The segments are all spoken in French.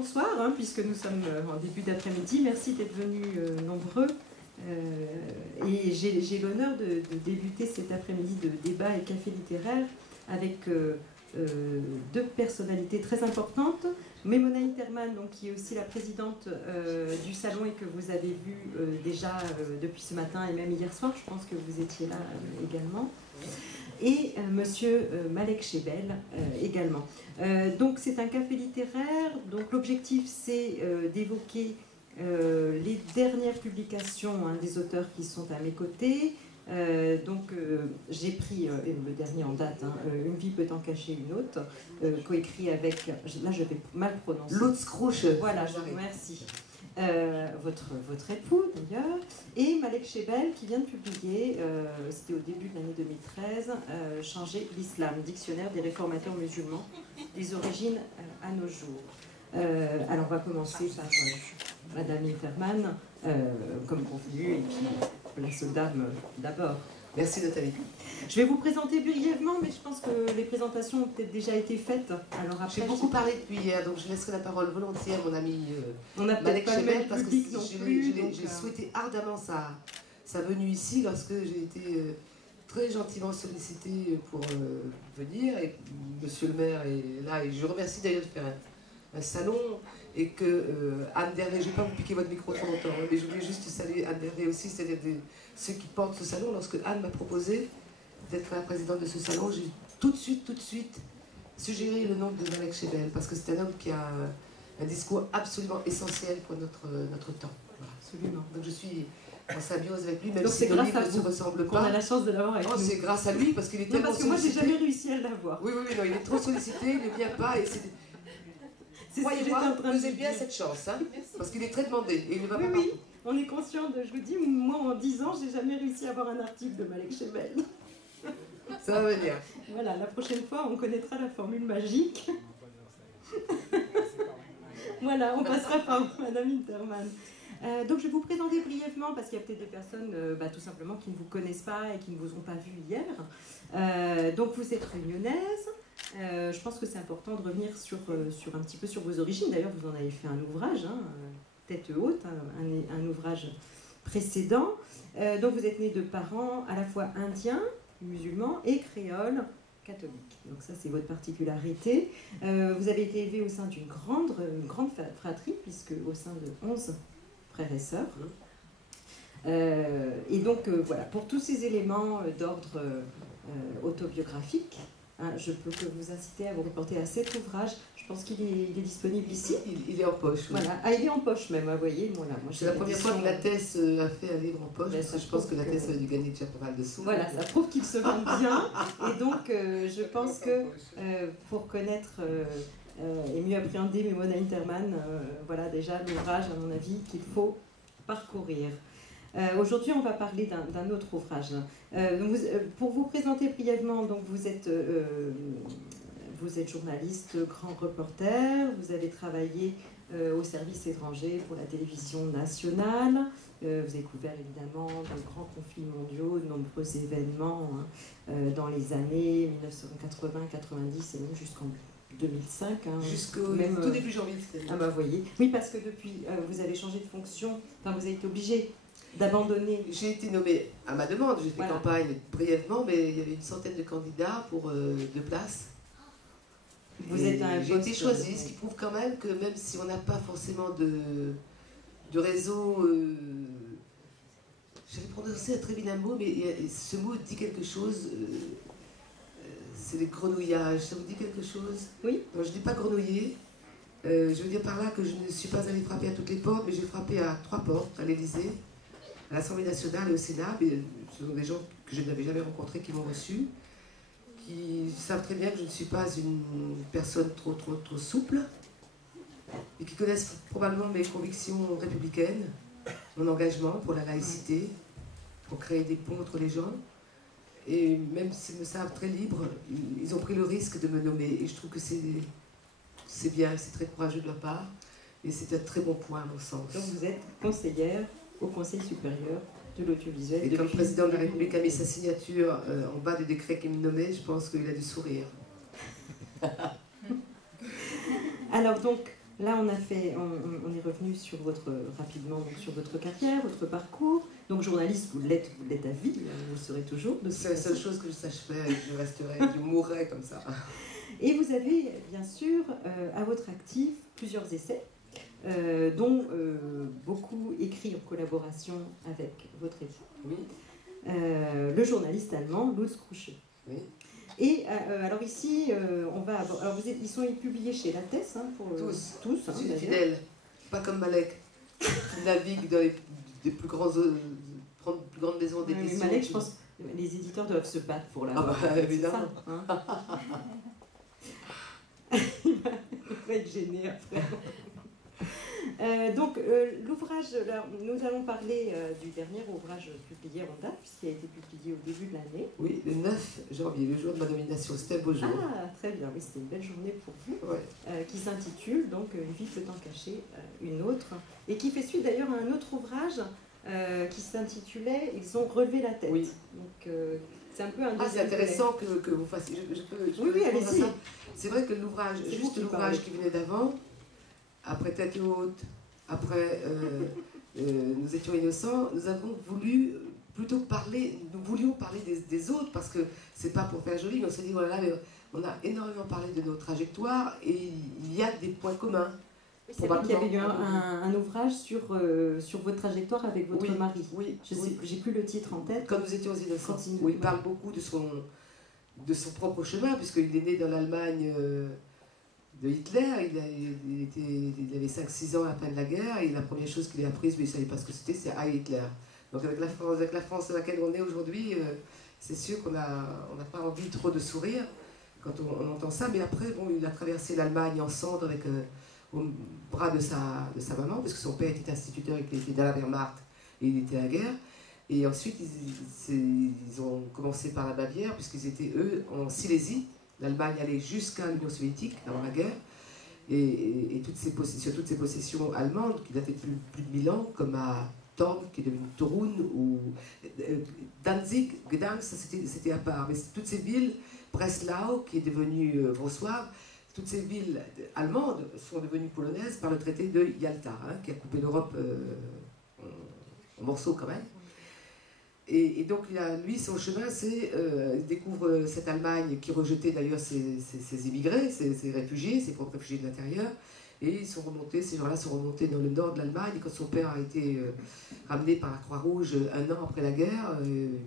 bonsoir, hein, puisque nous sommes en début d'après-midi. Merci d'être venus nombreux. Et j'ai l'honneur de débuter cet après-midi de débat et café littéraire avec deux personnalités très importantes. Maimona Interman, donc, qui est aussi la présidente du salon et que vous avez vu déjà depuis ce matin et même hier soir, je pense que vous étiez là également. Et monsieur Malek Chebel également. Donc c'est un café littéraire, donc l'objectif c'est d'évoquer les dernières publications des auteurs qui sont à mes côtés. J'ai pris le dernier en date, Une vie peut en cacher une autre, coécrit avec, là je vais mal prononcer. Lutz Krusch. Voilà, je vous remercie. Votre époux d'ailleurs, et Malek Chebel qui vient de publier, c'était au début de l'année 2013, Changer l'islam, dictionnaire des réformateurs musulmans, des origines à nos jours. Alors on va commencer par Madame Interman, comme convenu, et puis place aux dames d'abord. Merci Nathalie. Je vais vous présenter brièvement, mais je pense que les présentations ont peut-être déjà été faites. Alors après, j'ai beaucoup parlé depuis hier, donc je laisserai la parole volontiers à mon ami Malek Chebel, parce que j'ai souhaité ardemment sa venue ici lorsque j'ai été très gentiment sollicité pour venir, et monsieur le maire est là, et je remercie d'ailleurs de faire un salon, et que Anne Dervé, je ne vais pas vous piquer votre micro trop longtemps, mais je voulais juste saluer Anne Dervé aussi, c'est-à-dire ceux qui portent ce salon. Lorsque Anne m'a proposé d'être la présidente de ce salon, j'ai tout de suite suggéré le nom de Malek Chebel, parce que c'est un homme qui a un discours absolument essentiel pour notre temps. Voilà. Absolument. Donc je suis en symbiose avec lui, même donc si nos livres ne se ressemblent pas. On a la chance de l'avoir avec nous. C'est grâce à lui, parce qu'il est tellement parce que sollicité. Moi j'ai jamais réussi à l'avoir. Oui, non, il est trop sollicité, il ne vient pas, et c'est... Croyez-moi, vous avez bien cette chance, hein, parce qu'il est très demandé et il ne va pas partout. Oui, on est conscient de... Je vous dis, moi en 10 ans, j'ai jamais réussi à avoir un article de Malek Chebel. Ça va venir. Voilà, la prochaine fois, on connaîtra la formule magique. Voilà, on passera par Madame Interman. Donc je vais vous présenter brièvement, parce qu'il y a peut-être des personnes tout simplement qui ne vous connaissent pas et qui ne vous ont pas vu hier. Donc vous êtes réunionnaise. Je pense que c'est important de revenir sur un petit peu sur vos origines. D'ailleurs, vous en avez fait un ouvrage, Tête haute, un ouvrage précédent. Donc vous êtes née de parents à la fois indiens, musulmans, et créoles, catholiques. Donc ça, c'est votre particularité. Vous avez été élevée au sein d'une grande fratrie, puisque au sein de 11 frères et sœurs. Et donc, voilà, pour tous ces éléments d'ordre autobiographique, je peux que vous inciter à vous reporter à cet ouvrage. Je pense qu'il est disponible ici. Il est en poche. Oui. Voilà. Il est en poche même, vous voyez. Moi, c'est la première fois que la thèse a fait un livre en poche, parce que je pense que la thèse a dû gagner déjà pas mal de sous. Voilà, ça prouve qu'il se vend bien. Et donc, je pense que pour connaître et mieux appréhender Maimona Interman, voilà déjà l'ouvrage, à mon avis, qu'il faut parcourir. Aujourd'hui, on va parler d'un autre ouvrage. Pour vous présenter brièvement, donc vous êtes journaliste, grand reporter, vous avez travaillé au service étranger pour la télévision nationale, vous avez couvert évidemment de grands conflits mondiaux, de nombreux événements dans les années 1980, 90 et même jusqu'en 2005. Jusqu'au tout début janvier. Vous voyez. Oui, parce que depuis, vous avez changé de fonction, enfin vous avez été obligé d'abandonner. J'ai été nommée à ma demande, j'ai fait campagne brièvement, mais il y avait une centaine de candidats pour 2 places. J'ai été choisie, ce qui prouve quand même que même si on n'a pas forcément de réseau, j'avais prononcé très bien un mot, mais ce mot dit quelque chose, c'est les grenouillages, ça vous dit quelque chose? Oui. Non, je ne dis pas grenouiller, je veux dire par là que je ne suis pas allée frapper à toutes les portes, mais j'ai frappé à 3 portes, à l'Élysée, à l'Assemblée nationale et au Sénat, mais ce sont des gens que je n'avais jamais rencontrés qui m'ont reçu, qui savent très bien que je ne suis pas une personne trop souple, et qui connaissent probablement mes convictions républicaines, mon engagement pour la laïcité, pour créer des ponts entre les gens, et même s'ils me savent très libre, ils ont pris le risque de me nommer, et je trouve que c'est bien, c'est très courageux de leur part, et c'est un très bon point à mon sens. Donc vous êtes conseillère au Conseil supérieur de l'audiovisuel. Et comme le président de la République a mis sa signature en bas du décret qui me nommait, je pense qu'il a dû sourire. Alors donc, là, on est revenu rapidement sur votre carrière, votre parcours. Donc, journaliste, vous l'êtes à vie, vous le serez toujours. C'est la seule chose que je sache faire, je resterai, je mourrai comme ça. Et vous avez, bien sûr, à votre actif, plusieurs essais, dont beaucoup écrits en collaboration avec votre époux. Oui. Le journaliste allemand Lutz Krusche. Oui. Et alors ici, ils sont publiés chez Lattès, hein, pour tous. Je suis fidèle, pas comme Malek, qui navigue dans les plus grandes maisons d'édition. Malek, je pense que les éditeurs doivent se battre pour l'avoir. Ah bah évidemment. Ça, hein. Il va être gêné après. Donc, l'ouvrage, nous allons parler du dernier ouvrage publié en date, puisqu'il a été publié au début de l'année. Oui, le 9 janvier, le jour de ma nomination, c'était un beau jour. Ah, très bien, oui, c'était une belle journée pour vous, ouais. Qui s'intitule donc Une vie peut en cacher une autre, et qui fait suite d'ailleurs à un autre ouvrage qui s'intitulait Ils ont relevé la tête. Oui. Donc, c'est un peu un c'est intéressant que vous fassiez. Je peux oui, allez-y. C'est vrai que l'ouvrage, juste l'ouvrage qui venait d'avant, après Tête haute, après Nous étions innocents, nous avons voulu plutôt parler, nous voulions parler des autres, parce que c'est pas pour faire joli, mais on s'est dit, voilà, on a énormément parlé de nos trajectoires et il y a des points communs. C'est vrai qu'il y avait eu un ouvrage sur votre trajectoire avec votre mari. Oui, j'ai plus le titre en tête. Quand nous étions innocents, où il parle beaucoup de son propre chemin, puisqu'il est né dans l'Allemagne de Hitler, il avait 5-6 ans à peine la guerre, et la première chose qu'il a apprise, mais il ne savait pas ce que c'était, c'est Heil Hitler. Donc avec la France dans laquelle on est aujourd'hui, c'est sûr qu'on n'a pas envie trop de sourire quand on entend ça, mais après, bon, il a traversé l'Allemagne en cendres avec, au bras de sa maman, parce que son père était instituteur et qu'il était dans la Wehrmacht, et il était à la guerre. Et ensuite, ils ont commencé par la Bavière, puisqu'ils étaient, eux, en Silésie. L'Allemagne allait jusqu'à l'Union soviétique avant la guerre. Et sur toutes ces possessions allemandes, qui dataient de plus de 1000 ans, comme à Thorn, qui est devenu Torun, ou Danzig, Gdansk, c'était à part. Mais toutes ces villes, Breslau, qui est devenu Wrocław, toutes ces villes allemandes sont devenues polonaises par le traité de Yalta, qui a coupé l'Europe en morceaux quand même. Et donc, lui, son chemin, c'est il découvre cette Allemagne qui rejetait d'ailleurs ses immigrés, ses réfugiés, ses propres réfugiés de l'intérieur. Et ces gens-là sont remontés dans le nord de l'Allemagne. Et quand son père a été ramené par la Croix-Rouge un an après la guerre,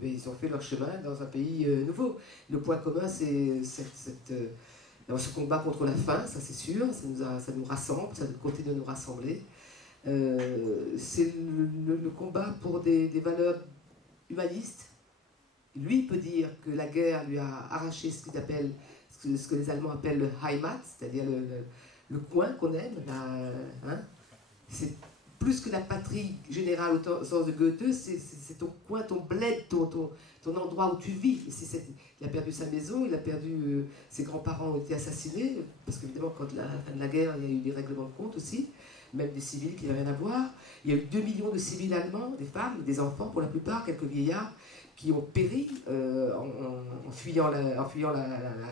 ils ont fait leur chemin dans un pays nouveau. Le point commun, c'est ce combat contre la faim, ça c'est sûr, ça nous rassemble, ça continue de nous rassembler. C'est le combat pour des valeurs humaniste. Lui peut dire que la guerre lui a arraché ce que les Allemands appellent le Heimat, c'est-à-dire le coin qu'on aime. C'est plus que la patrie générale au sens de Goethe, c'est ton coin, ton bled, ton endroit où tu vis. Il a perdu sa maison, il a perdu ses grands-parents ont été assassinés, parce qu'évidemment, quand la fin de la guerre, il y a eu des règlements de compte aussi, même des civils qui n'avaient rien à voir. Il y a eu 2 millions de civils allemands, des femmes, des enfants pour la plupart, quelques vieillards, qui ont péri en fuyant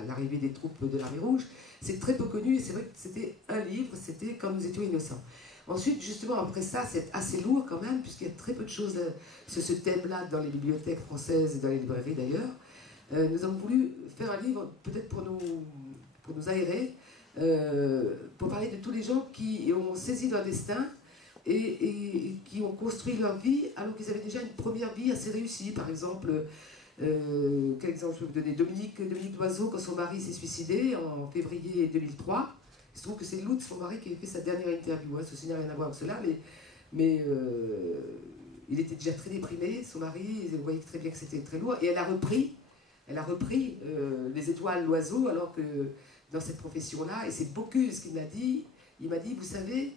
l'arrivée des troupes de l'Armée Rouge. C'est très peu connu, et c'est vrai que c'était un livre, c'était Quand nous étions innocents. Ensuite, justement, après ça, c'est assez lourd quand même, puisqu'il y a très peu de choses sur ce thème-là dans les bibliothèques françaises et dans les librairies d'ailleurs. Nous avons voulu faire un livre, peut-être pour nous aérer, pour parler de tous les gens qui ont saisi leur destin et qui ont construit leur vie alors qu'ils avaient déjà une première vie assez réussie. Par exemple, quel exemple je peux vous donner? Dominique Loiseau, quand son mari s'est suicidé en février 2003, il se trouve que c'est Lutz, son mari, qui a fait sa dernière interview. Ceci n'a rien à voir avec cela, mais il était déjà très déprimé, son mari, vous voyez très bien que c'était très lourd, et elle a repris les étoiles Loiseau, alors que dans cette profession-là, et c'est Bocuse qui m'a dit, il m'a dit, vous savez,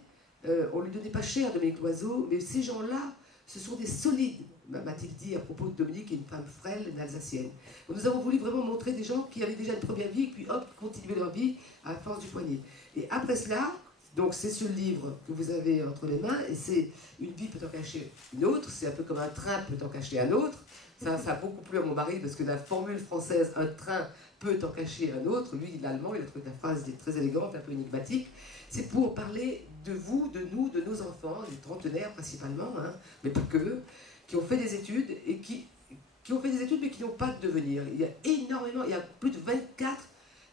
on ne lui donnait pas cher Dominique Loiseau, mais ces gens-là, ce sont des solides, m'a-t-il dit à propos de Dominique, qui est une femme frêle, une Alsacienne. Donc nous avons voulu vraiment montrer des gens qui avaient déjà une première vie, et puis hop, continuer leur vie à la force du poignet. Et après cela, donc c'est ce livre que vous avez entre les mains, et c'est Une vie peut en cacher une autre, c'est un peu comme un train peut en cacher un autre. Ça a beaucoup plu à mon mari, parce que la formule française, un train peut en cacher un autre. Lui, l'allemand, il a trouvé la phrase très élégante, un peu énigmatique. C'est pour parler de vous, de nous, de nos enfants, des trentenaires principalement, hein, mais pas que, qui ont fait des études et qui ont fait des études mais qui n'ont pas de devenir. Il y a énormément, il y a plus de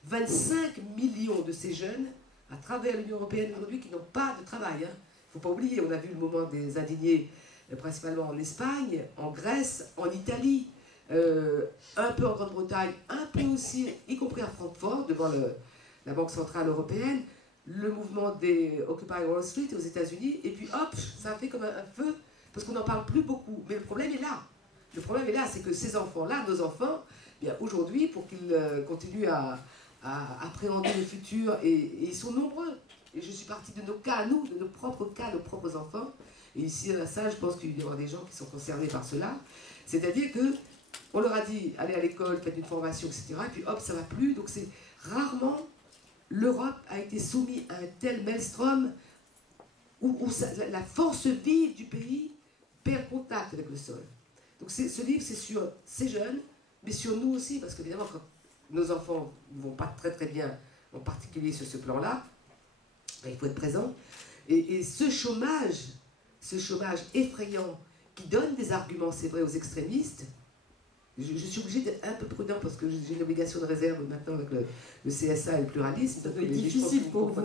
25 millions de ces jeunes à travers l'Union européenne aujourd'hui qui n'ont pas de travail. Il ne faut pas oublier, on a vu le moment des indignés principalement en Espagne, en Grèce, en Italie, un peu en Grande-Bretagne, un peu aussi, y compris à Francfort, devant la Banque Centrale Européenne, le mouvement des Occupy Wall Street aux États-Unis, et puis hop, ça a fait comme un feu, parce qu'on n'en parle plus beaucoup. Mais le problème est là. Le problème est là, c'est que ces enfants-là, nos enfants, bien aujourd'hui, pour qu'ils continuent à appréhender le futur, et ils sont nombreux. Et je suis partie de nos cas, nous, de nos propres enfants. Et ici, à la salle, je pense qu'il y aura des gens qui sont concernés par cela. C'est-à-dire que on leur a dit, allez à l'école, faites une formation, etc. Et puis hop, ça ne va plus. Donc c'est rarement, l'Europe a été soumise à un tel maelstrom où la force vive du pays perd contact avec le sol. Donc ce livre, c'est sur ces jeunes, mais sur nous aussi, parce qu'évidemment, quand nos enfants ne vont pas très bien, en particulier sur ce plan-là, ben, il faut être présent. Et ce chômage effrayant qui donne des arguments, c'est vrai, aux extrémistes, je suis obligée d'être un peu prudent parce que j'ai une obligation de réserve maintenant avec le CSA et le pluralisme. Ça doit être difficile pour vous.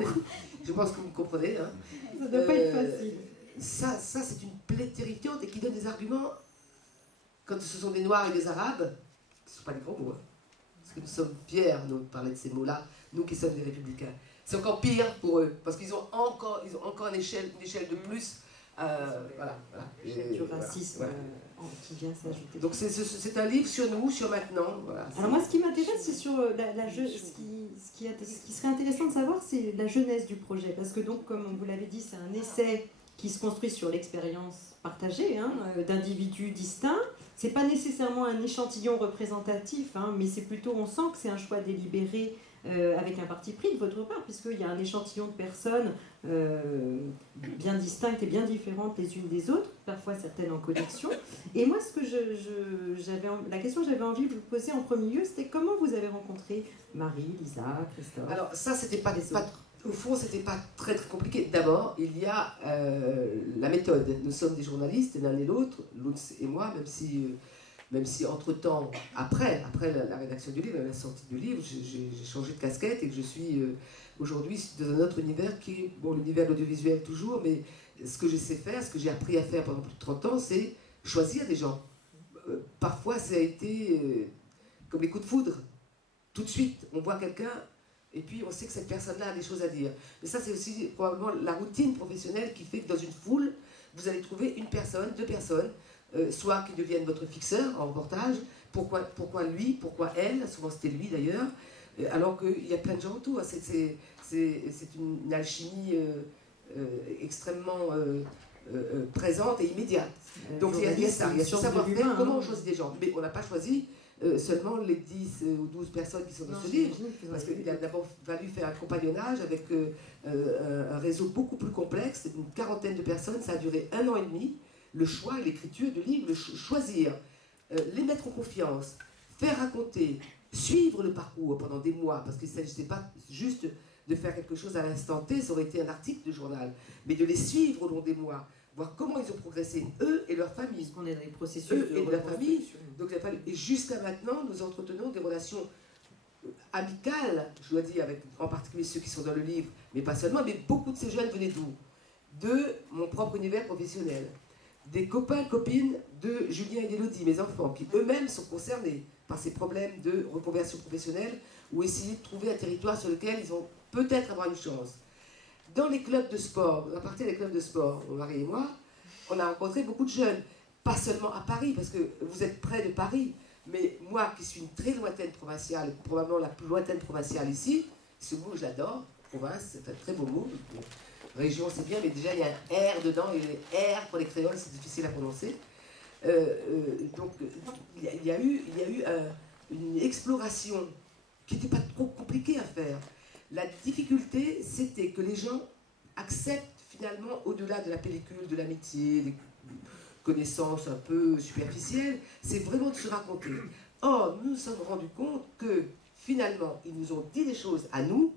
Je pense que vous me comprenez. Hein. Ça ne doit pas être facile. Ça c'est une plaie terrifiante et qui donne des arguments quand ce sont des Noirs et des Arabes, ce ne sont pas des grands mots. Hein. Parce que nous sommes fiers, nous, de parler de ces mots-là, nous qui sommes des républicains. C'est encore pire pour eux, parce qu'ils ont encore une échelle de plus. Voilà. Du racisme qui vient s'ajouter. Donc c'est un livre sur nous, sur maintenant. Voilà, alors moi, ce qui m'intéresse, c'est sur ce qui serait intéressant de savoir, c'est la jeunesse du projet. Parce que donc, comme vous l'avez dit, c'est un essai qui se construit sur l'expérience partagée d'individus distincts. C'est pas nécessairement un échantillon représentatif, mais c'est plutôt, on sent que c'est un choix délibéré avec un parti pris de votre part, puisqu'il y a un échantillon de personnes bien distinctes et bien différentes les unes des autres, parfois certaines en connexion. Et moi, la question que j'avais envie de vous poser en premier lieu, c'était comment vous avez rencontré Marie, Lisa, Christophe? Alors ça, au fond, c'était pas très compliqué. D'abord, il y a la méthode. Nous sommes des journalistes, l'un et l'autre, Lutz et moi, même si entre-temps, après la rédaction du livre, la sortie du livre, j'ai changé de casquette et que je suis aujourd'hui dans un autre univers qui est, l'univers de l'audiovisuel toujours, mais ce que je sais faire, ce que j'ai appris à faire pendant plus de 30 ans, c'est choisir des gens. Parfois, ça a été comme les coups de foudre. Tout de suite, on voit quelqu'un et puis on sait que cette personne-là a des choses à dire. Mais ça, c'est aussi probablement la routine professionnelle qui fait que dans une foule, vous allez trouver une personne, deux personnes, soit qui deviennent votre fixeur en reportage, pourquoi lui, pourquoi elle, souvent c'était lui d'ailleurs, alors qu'il y a plein de gens autour. C'est une alchimie extrêmement présente et immédiate. Donc il y a ça, il y a ce savoir-faire, comment on choisit des gens. Mais on n'a pas choisi seulement les 10 ou 12 personnes qui sont dans ce livre, parce qu'il a d'abord fallu faire un compagnonnage avec un réseau beaucoup plus complexe, une quarantaine de personnes, ça a duré 1 an et demi. Le choix et l'écriture du livre, choisir, les mettre en confiance, faire raconter, suivre le parcours pendant des mois, parce qu'il ne s'agissait pas juste de faire quelque chose à l'instant T, ça aurait été un article de journal, mais de les suivre au long des mois, voir comment ils ont progressé, eux et leur famille. Parce qu'on est dans les processus eux et la famille. Donc, et jusqu'à maintenant, nous entretenons des relations amicales, je dois dire, avec en particulier ceux qui sont dans le livre, mais pas seulement, mais beaucoup de ces jeunes venaient d'où? De mon propre univers professionnel. Des copains, copines de Julien et d'Élodie, mes enfants, qui eux-mêmes sont concernés par ces problèmes de reconversion professionnelle ou essayer de trouver un territoire sur lequel ils vont peut-être avoir une chance. Dans les clubs de sport, à partir des clubs de sport, mon mari et moi, on a rencontré beaucoup de jeunes, pas seulement à Paris, parce que vous êtes près de Paris, mais moi qui suis une très lointaine provinciale, probablement la plus lointaine provinciale ici, ce mot je l'adore, province, c'est un très beau mot. Région, c'est bien, mais déjà, il y a un R dedans, et le R pour les créoles, c'est difficile à prononcer. Donc, il y a eu une exploration qui n'était pas trop compliquée à faire. La difficulté, c'était que les gens acceptent finalement, au-delà de la pellicule, de l'amitié, des connaissances un peu superficielles, c'est vraiment de se raconter. Or, nous nous sommes rendus compte que finalement, ils nous ont dit des choses à nous,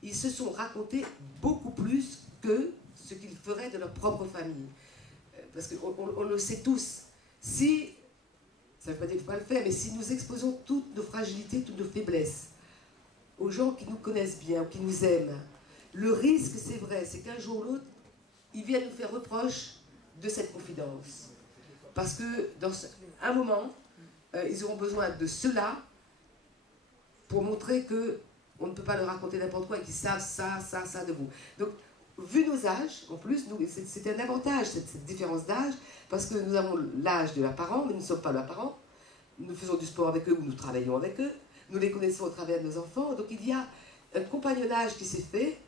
ils se sont racontés beaucoup plus que ce qu'ils feraient de leur propre famille. Parce qu'on le sait tous, si, ça ne veut pas dire qu'il ne faut pas le faire, mais si nous exposons toutes nos fragilités, toutes nos faiblesses aux gens qui nous connaissent bien, qui nous aiment, le risque, c'est vrai, c'est qu'un jour ou l'autre, ils viennent nous faire reproche de cette confidence. Parce que dans un moment, ils auront besoin de cela pour montrer qu'on ne peut pas leur raconter n'importe quoi et qu'ils savent ça de vous. Donc, vu nos âges, en plus, c'est un avantage, cette différence d'âge, parce que nous avons l'âge de leurs parents, mais nous ne sommes pas leurs parents. Nous faisons du sport avec eux ou nous travaillons avec eux. Nous les connaissons au travers de nos enfants. Donc, il y a un compagnonnage qui s'est fait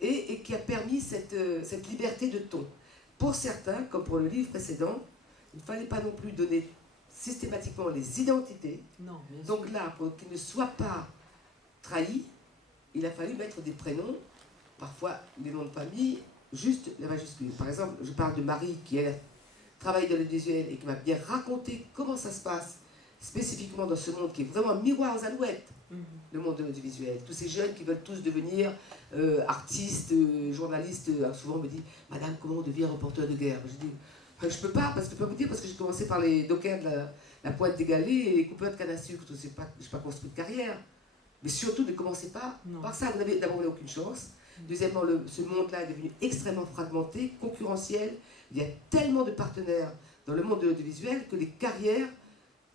et qui a permis cette liberté de ton. Pour certains, comme pour le livre précédent, il ne fallait pas non plus donner systématiquement les identités. Non, donc là, pour qu'ils ne soient pas trahis, il a fallu mettre des prénoms, parfois les noms de famille, juste la majuscule. Par exemple, je parle de Marie, qui elle travaille dans le visuel et qui m'a bien raconté comment ça se passe spécifiquement dans ce monde qui est vraiment un miroir aux alouettes, le monde de l'audiovisuel. Tous ces jeunes qui veulent tous devenir artistes, journalistes, souvent on me dit « Madame, comment on devient reporter de guerre ?» Je dis « Je peux pas, parce que je peux vous dire, parce que j'ai commencé par les dockers de la Pointe des Galets et les coupeurs de canne à sucre, je n'ai pas construit de carrière. Mais surtout, ne commencez pas par ça, vous n'avez d'abord aucune chance. Deuxièmement, ce monde-là est devenu extrêmement fragmenté, concurrentiel. Il y a tellement de partenaires dans le monde de l'audiovisuel que les carrières,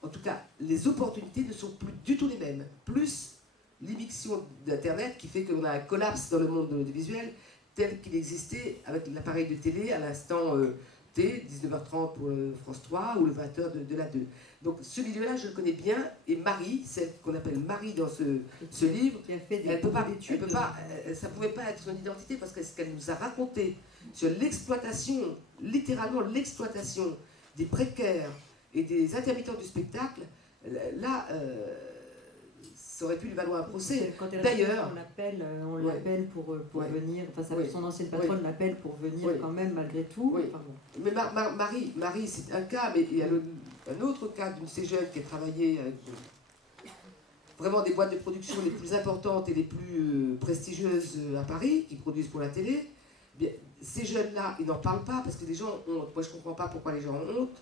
en tout cas, les opportunités ne sont plus du tout les mêmes. Plus l'immixtion d'Internet qui fait qu'on a un collapse dans le monde de l'audiovisuel tel qu'il existait avec l'appareil de télé à l'instant T, 19h30 pour France 3 ou le 20h de la 2. Donc ce milieu-là, je le connais bien, et Marie, celle qu'on appelle Marie dans ce livre, elle peut pas, ça ne pouvait pas être son identité parce que ce qu'elle nous a raconté sur l'exploitation, littéralement l'exploitation des précaires et des intermittents du spectacle, là, ça aurait pu lui valoir un procès. D'ailleurs, on l'appelle pour venir, enfin son ancienne patronne l'appelle pour venir quand même malgré tout. Oui. Enfin, bon. Mais Marie, c'est un cas, mais il y a un autre cas d'une de ces jeunes qui a travaillé avec vraiment des boîtes de production les plus importantes et les plus prestigieuses à Paris, qui produisent pour la télé. Bien, ces jeunes-là, ils n'en parlent pas parce que les gens ont honte. Moi, je ne comprends pas pourquoi les gens ont honte.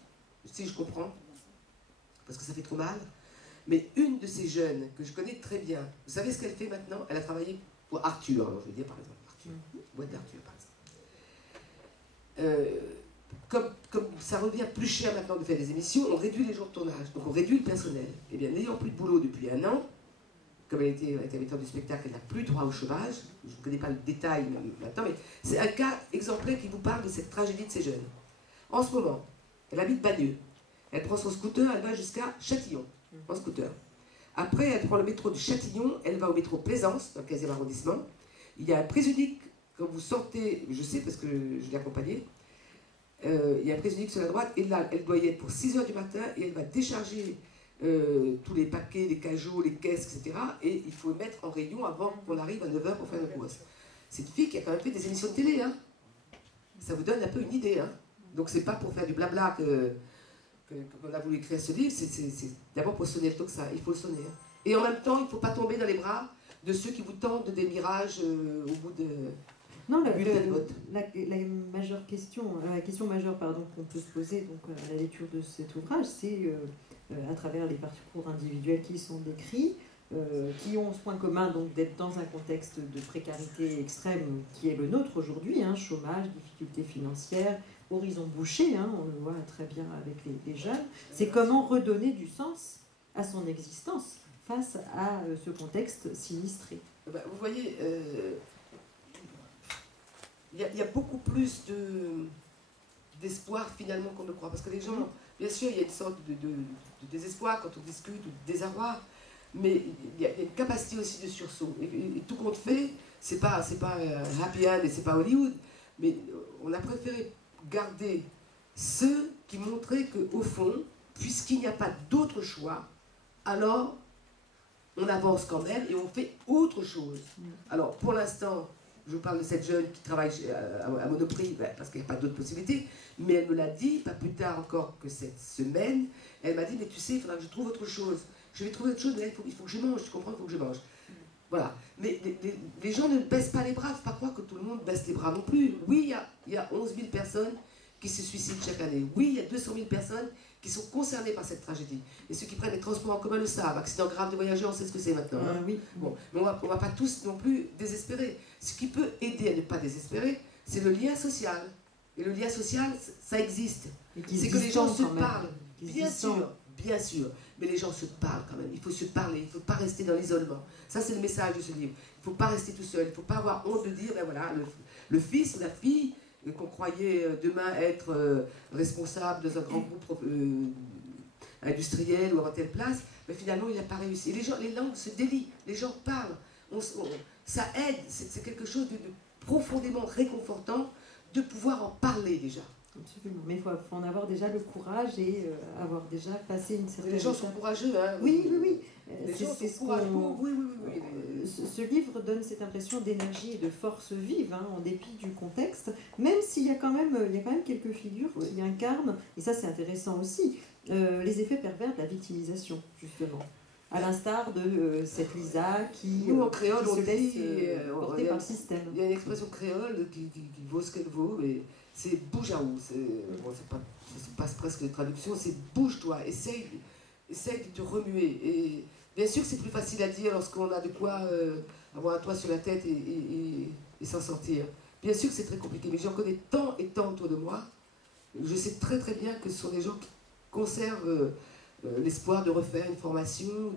Si, je comprends, parce que ça fait trop mal. Mais une de ces jeunes que je connais très bien, vous savez ce qu'elle fait maintenant? Elle a travaillé pour Arthur, alors je vais dire par exemple Arthur, boîte d'Arthur par exemple. Comme ça revient plus cher maintenant de faire des émissions, on réduit les jours de tournage, donc on réduit le personnel. Et bien, n'ayant plus de boulot depuis 1 an, comme elle était intermittente du spectacle, elle n'a plus droit au chômage. Je ne connais pas le détail maintenant, mais c'est un cas exemplaire qui vous parle de cette tragédie de ces jeunes. En ce moment, elle habite Bagneux. Elle prend son scooter, elle va jusqu'à Châtillon, en scooter. Après, elle prend le métro de Châtillon, elle va au métro Plaisance, dans le 15e arrondissement. Il y a un prise unique, quand vous sortez, je sais parce que je l'ai accompagnée, il y a un prise unique sur la droite, et là, elle doit y être pour 6h du matin, et elle va décharger tous les paquets, les cajots, les caisses, etc. Et il faut mettre en rayon avant qu'on arrive à 9h pour faire nos courses. C'est une fille qui a quand même fait des émissions de télé, hein. Ça vous donne un peu une idée, hein. Donc c'est pas pour faire du blabla qu'on a voulu écrire ce livre, c'est d'abord pour sonner le tocsin, il faut le sonner. Hein. Et en même temps, il ne faut pas tomber dans les bras de ceux qui vous tentent des mirages au bout de... Non, la majeure question, la question majeure qu'on peut se poser donc, à la lecture de cet ouvrage, c'est à travers les parcours individuels qui sont décrits, qui ont ce point commun d'être dans un contexte de précarité extrême qui est le nôtre aujourd'hui, hein, chômage, difficultés financières, horizon bouché, hein, on le voit très bien avec les jeunes. C'est comment redonner du sens à son existence face à ce contexte sinistré. Vous voyez, il y a beaucoup plus d'espoir finalement qu'on ne croit. Parce que les gens, bien sûr, il y a une sorte de désespoir quand on discute, ou de désarroi, mais il y a une capacité aussi de sursaut. Et tout compte fait, c'est pas Happy End et c'est pas Hollywood, mais on a préféré garder ceux qui montraient qu'au fond, puisqu'il n'y a pas d'autre choix, alors on avance quand même et on fait autre chose. Alors pour l'instant, je vous parle de cette jeune qui travaille à Monoprix, parce qu'il n'y a pas d'autre possibilité, mais elle me l'a dit, pas plus tard encore que cette semaine, elle m'a dit, mais tu sais, il faudra que je trouve autre chose. je vais trouver autre chose, mais là, il faut que je mange, tu comprends, il faut que je mange. Voilà. Mais les gens ne baissent pas les bras, il ne faut pas croire que tout le monde baisse les bras non plus. Oui, il y a 11 000 personnes qui se suicident chaque année. Oui, il y a 200 000 personnes qui sont concernées par cette tragédie. Et ceux qui prennent les transports en commun le savent. Accident grave de voyageurs, on sait ce que c'est maintenant. Hein. Oui. Bon, mais on va pas tous non plus désespérer. Ce qui peut aider à ne pas désespérer, c'est le lien social. Et le lien social, ça existe. C'est que les gens se parlent. Bien sûr. Mais les gens se parlent quand même. Il faut se parler, il ne faut pas rester dans l'isolement. Ça, c'est le message de ce livre. Il ne faut pas rester tout seul. Il ne faut pas avoir honte de dire, ben voilà, le fils ou la fille qu'on croyait demain être responsable dans un grand groupe industriel ou à telle place, mais finalement, il n'a pas réussi. Et les langues se délient, les gens parlent. Ça aide, c'est quelque chose de profondément réconfortant de pouvoir en parler déjà. Absolument, mais il faut en avoir déjà le courage et avoir déjà passé une certaine... Les gens sont courageux, hein. Oui. Les gens sont courageux. Oui. Ce livre donne cette impression d'énergie et de force vive, hein, en dépit du contexte, même s'il y a quand même quelques figures qui incarnent, et ça c'est intéressant aussi, les effets pervers de la victimisation, justement. À l'instar de cette Lisa qui, nous, en créole, qui se laisse porter par le système. Il y a une expression créole qui vaut ce qu'elle vaut, mais c'est bouge-à-ou. Ça passe presque de traduction, c'est bouge-toi, essaye de te remuer. Et bien sûr que c'est plus facile à dire lorsqu'on a de quoi avoir un toit sur la tête et s'en sortir. Bien sûr que c'est très compliqué, mais j'en connais tant et tant autour de moi. Je sais très très bien que ce sont des gens qui conservent l'espoir de refaire une formation.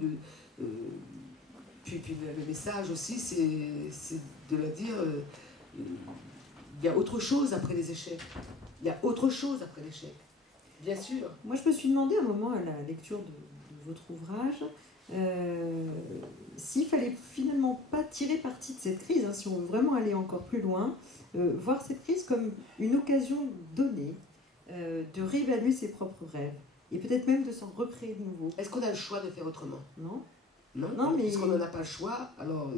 Puis le message aussi, c'est de leur dire il y a autre chose après les échecs. Il y a autre chose après l'échec. Bien sûr. Moi, je me suis demandé à un moment, à la lecture de votre ouvrage, s'il fallait finalement pas tirer parti de cette crise, hein, si on veut vraiment aller encore plus loin, voir cette crise comme une occasion donnée de réévaluer ses propres rêves et peut-être même de s'en recréer de nouveau. Est-ce qu'on a le choix de faire autrement? Non. Non, mais puisqu'on n'en a pas le choix, alors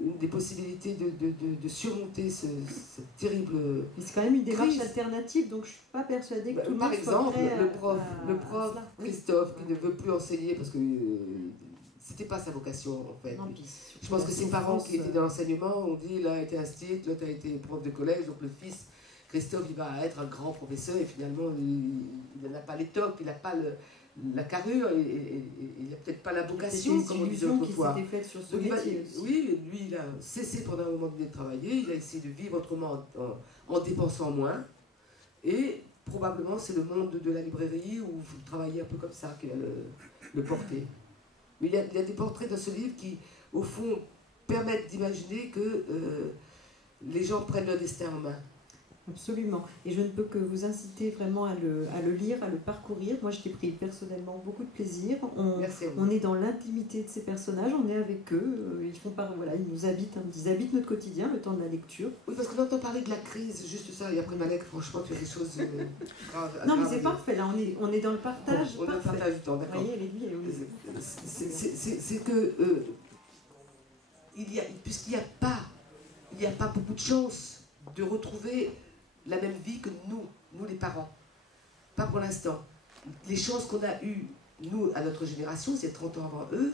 une des possibilités de surmonter cette terrible mais c'est quand même une démarche alternative, donc je ne suis pas persuadée que tout le monde par exemple, soit prêt le prof Christophe, qui ne veut plus enseigner parce que c'était pas sa vocation en fait. Non, je pense que ses parents qui étaient dans l'enseignement ont dit, l'un a été institut, l'autre a été prof de collège, donc le fils Christophe, il va être un grand professeur et finalement il n'a pas l'étoffe, il n'a pas la carrure et il n'a peut-être pas la vocation, comme on disait autrefois. Oui, lui, il a cessé pendant un moment donné de travailler, il a essayé de vivre autrement en dépensant moins. Et probablement, c'est le monde de la librairie où vous travaillez un peu comme ça qui va le porter. Mais il y a des portraits dans ce livre qui, au fond, permettent d'imaginer que les gens prennent leur destin en main. Absolument. Et je ne peux que vous inciter vraiment à le lire, à le parcourir. Moi, je l'ai pris personnellement beaucoup de plaisir. On est dans l'intimité de ces personnages, on est avec eux. Ils font ils nous habitent, hein, ils habitent notre quotidien, le temps de la lecture. Oui, parce qu'on entend parler de la crise, juste ça. Et après, Malek, franchement, tu as des choses graves. Non, mais c'est parfait. Là, on est dans le partage. On est dans le partage du temps, d'accord. Vous voyez, c'est que puisqu'il n'y a pas beaucoup de chance de retrouver la même vie que nous les parents. Pas pour l'instant. Les chances qu'on a eues, nous, à notre génération, c'est 30 ans avant eux,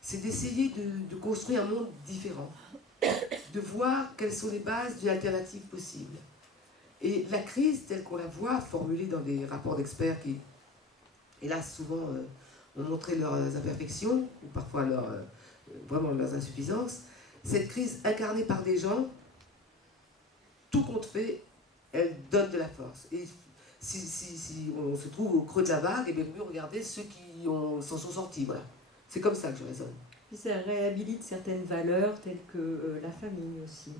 c'est d'essayer de construire un monde différent. De voir quelles sont les bases d'une alternative possible. Et la crise, telle qu'on la voit, formulée dans des rapports d'experts qui, hélas, souvent ont montré leurs imperfections, ou parfois vraiment leurs insuffisances, cette crise incarnée par des gens, tout compte fait, elle donne de la force. Et si on se trouve au creux de la vague, et bien mieux regarder ceux qui s'en sont sortis. Voilà. C'est comme ça que je raisonne. Puis ça réhabilite certaines valeurs telles que la famille aussi.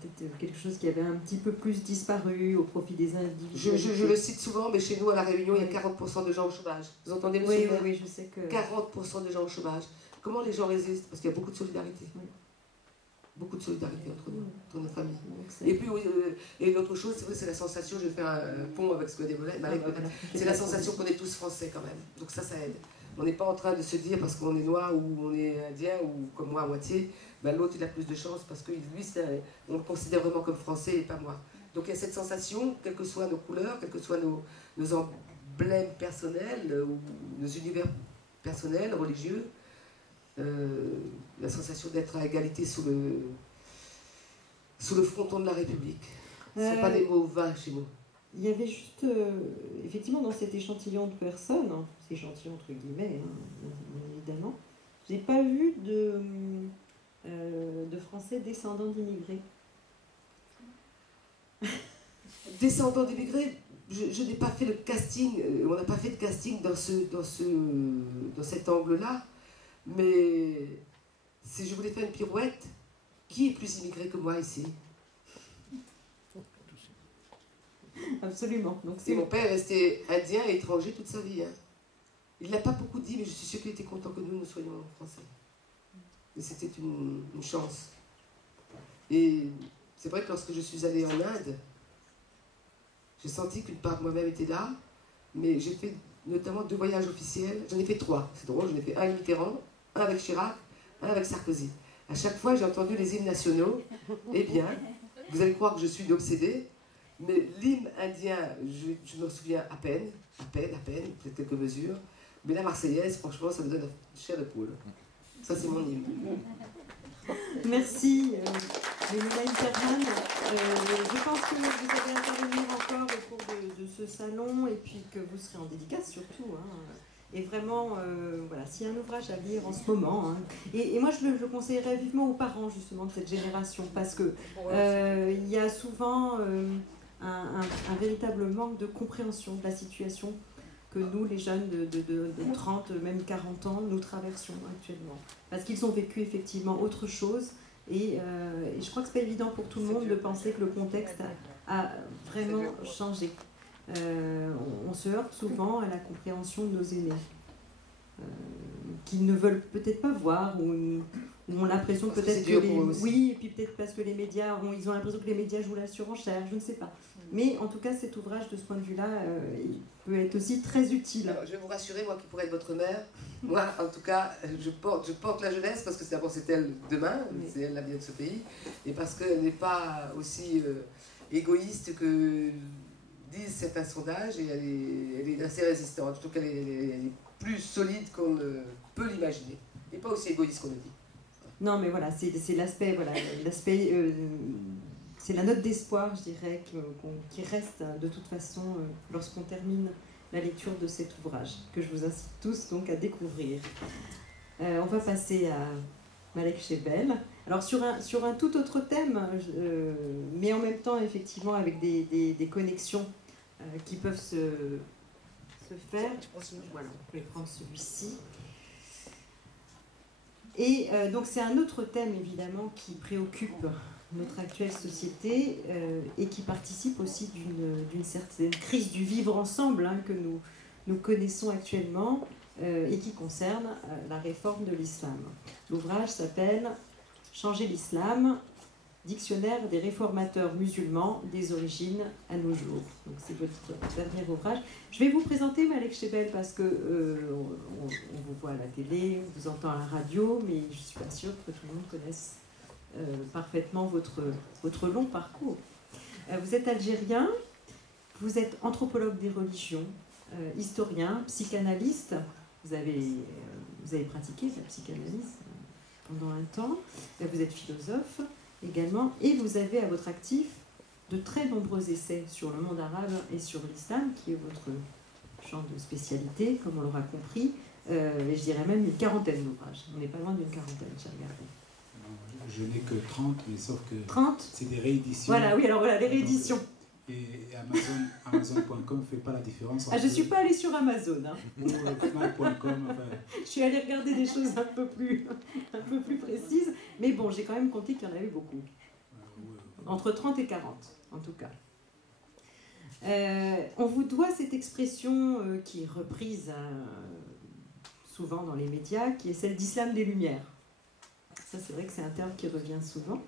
Peut-être quelque chose qui avait un petit peu plus disparu au profit des individus. Je le cite souvent, mais chez nous à La Réunion, il y a 40% de gens au chômage. Vous entendez le chômage? Oui, je sais que... 40% de gens au chômage. Comment les gens résistent? Parce qu'il y a beaucoup de solidarité. Oui. Beaucoup de solidarité entre nous, entre nos familles. Et puis, et l'autre chose, c'est vrai, c'est la sensation, je vais faire un pont avec ce que dit Malek, c'est la sensation qu'on est tous français quand même. Donc ça aide. On n'est pas en train de se dire parce qu'on est noir ou on est indien ou comme moi à moitié, ben l'autre il a plus de chance parce que lui, on le considère vraiment comme français et pas moi. Donc il y a cette sensation, quelles que soient nos couleurs, quels que soient nos emblèmes personnels ou nos univers personnel, religieux, la sensation d'être à égalité sous le fronton de la République. Ce ne sont pas des mots vains chez nous. Il y avait juste, effectivement, dans cet échantillon de personnes, hein, cet échantillon entre guillemets, hein, bien évidemment, j'ai pas vu de Français descendants d'immigrés. Descendants d'immigrés, je n'ai pas fait le casting, on n'a pas fait de casting dans cet angle-là, mais si je voulais faire une pirouette, qui est plus immigré que moi ici? Absolument. Donc, et mon père est resté indien et étranger toute sa vie. Hein. Il ne l'a pas beaucoup dit, mais je suis sûre qu'il était content que nous soyons français. Et c'était une chance. Et c'est vrai que lorsque je suis allée en Inde, j'ai senti qu'une part de moi-même était là, mais j'ai fait notamment 2 voyages officiels. J'en ai fait 3, c'est drôle, j'en ai fait un avec Mitterrand, un avec Chirac, un avec Sarkozy. À chaque fois, j'ai entendu les hymnes nationaux. Eh bien, vous allez croire que je suis une obsédée, mais l'hymne indien, je m'en souviens à peine, peut-être quelques mesures. Mais la Marseillaise, franchement, ça me donne une chair de poule. Ça, c'est mon hymne. Merci, Léna Interman. Je pense que vous allez intervenir encore au cours de ce salon et puis que vous serez en dédicace surtout. Hein. Et vraiment, voilà, s'il y a un ouvrage à lire en ce moment, hein, et moi je le conseillerais vivement aux parents justement de cette génération, parce que il y a souvent un véritable manque de compréhension de la situation que nous, les jeunes de 30, même 40 ans, nous traversons actuellement. Parce qu'ils ont vécu effectivement autre chose, et je crois que c'est pas évident pour tout le monde de penser que le contexte a vraiment changé. On se heurte souvent à la compréhension de nos aînés, qu'ils ne veulent peut-être pas voir, ou ont l'impression peut-être que oui, et puis peut-être parce que les médias, ils ont l'impression que les médias jouent la surenchère, je ne sais pas. Mais en tout cas, cet ouvrage, de ce point de vue-là, il peut être aussi très utile. Alors, je vais vous rassurer, moi qui pourrais être votre mère, moi, en tout cas, je porte la jeunesse parce que d'abord c'est elle demain, oui. C'est elle l'avenir de ce pays, et parce qu'elle n'est pas aussi égoïste que disent certains sondages, et elle est assez résistante. Je trouve qu'elle est plus solide qu'on ne peut l'imaginer, et pas aussi égoïste qu'on le dit. Non, mais voilà, c'est l'aspect, c'est la note d'espoir, je dirais, qui reste de toute façon lorsqu'on termine la lecture de cet ouvrage, que je vous incite tous donc à découvrir. On va passer à Malek Chebel. Alors sur un tout autre thème, mais en même temps effectivement avec des connexions qui peuvent se faire. Voilà, je vais prendre celui-ci. Et donc c'est un autre thème évidemment qui préoccupe notre actuelle société et qui participe aussi d'une certaine crise du vivre ensemble que nous connaissons actuellement et qui concerne la réforme de l'islam. L'ouvrage s'appelle « Changer l'islam, dictionnaire des réformateurs musulmans des origines à nos jours ». Donc c'est votre dernier ouvrage. Je vais vous présenter Malek Chebel parce que on vous voit à la télé, on vous entend à la radio, mais je ne suis pas sûre que tout le monde connaisse parfaitement votre long parcours. Vous êtes algérien, vous êtes anthropologue des religions, historien, psychanalyste, vous avez pratiqué la psychanalyse pendant un temps, vous êtes philosophe également, et vous avez à votre actif de très nombreux essais sur le monde arabe et sur l'islam, qui est votre champ de spécialité, comme on l'aura compris, et je dirais même une quarantaine d'ouvrages. On n'est pas loin d'une quarantaine, j'ai regardé. Je n'ai que 30, mais sauf que 30 c'est des rééditions. Voilà, oui, alors voilà, les rééditions. Et Amazon.com ne fait pas la différence entre... Ah, je ne suis pas allée sur Amazon. Hein. Ou Fnac.com, enfin... Je suis allée regarder des choses un peu plus précises, mais bon, j'ai quand même compté qu'il y en avait beaucoup. Entre 30 et 40, en tout cas. On vous doit cette expression qui est reprise souvent dans les médias, qui est celle d'islam des Lumières. Ça, c'est vrai que c'est un terme qui revient souvent.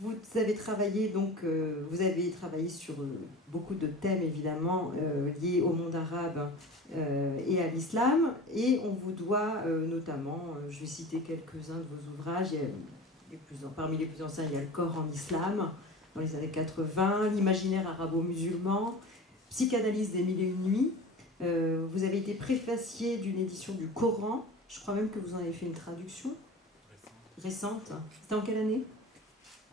Vous avez travaillé sur beaucoup de thèmes évidemment liés au monde arabe et à l'islam, et on vous doit notamment, je vais citer quelques-uns de vos ouvrages, parmi les plus anciens il y a Le corps en islam dans les années 80, L'imaginaire arabo-musulman, Psychanalyse des mille et une nuits, Vous avez été préfacier d'une édition du Coran. Je crois même que vous en avez fait une traduction récente. C'était en quelle année?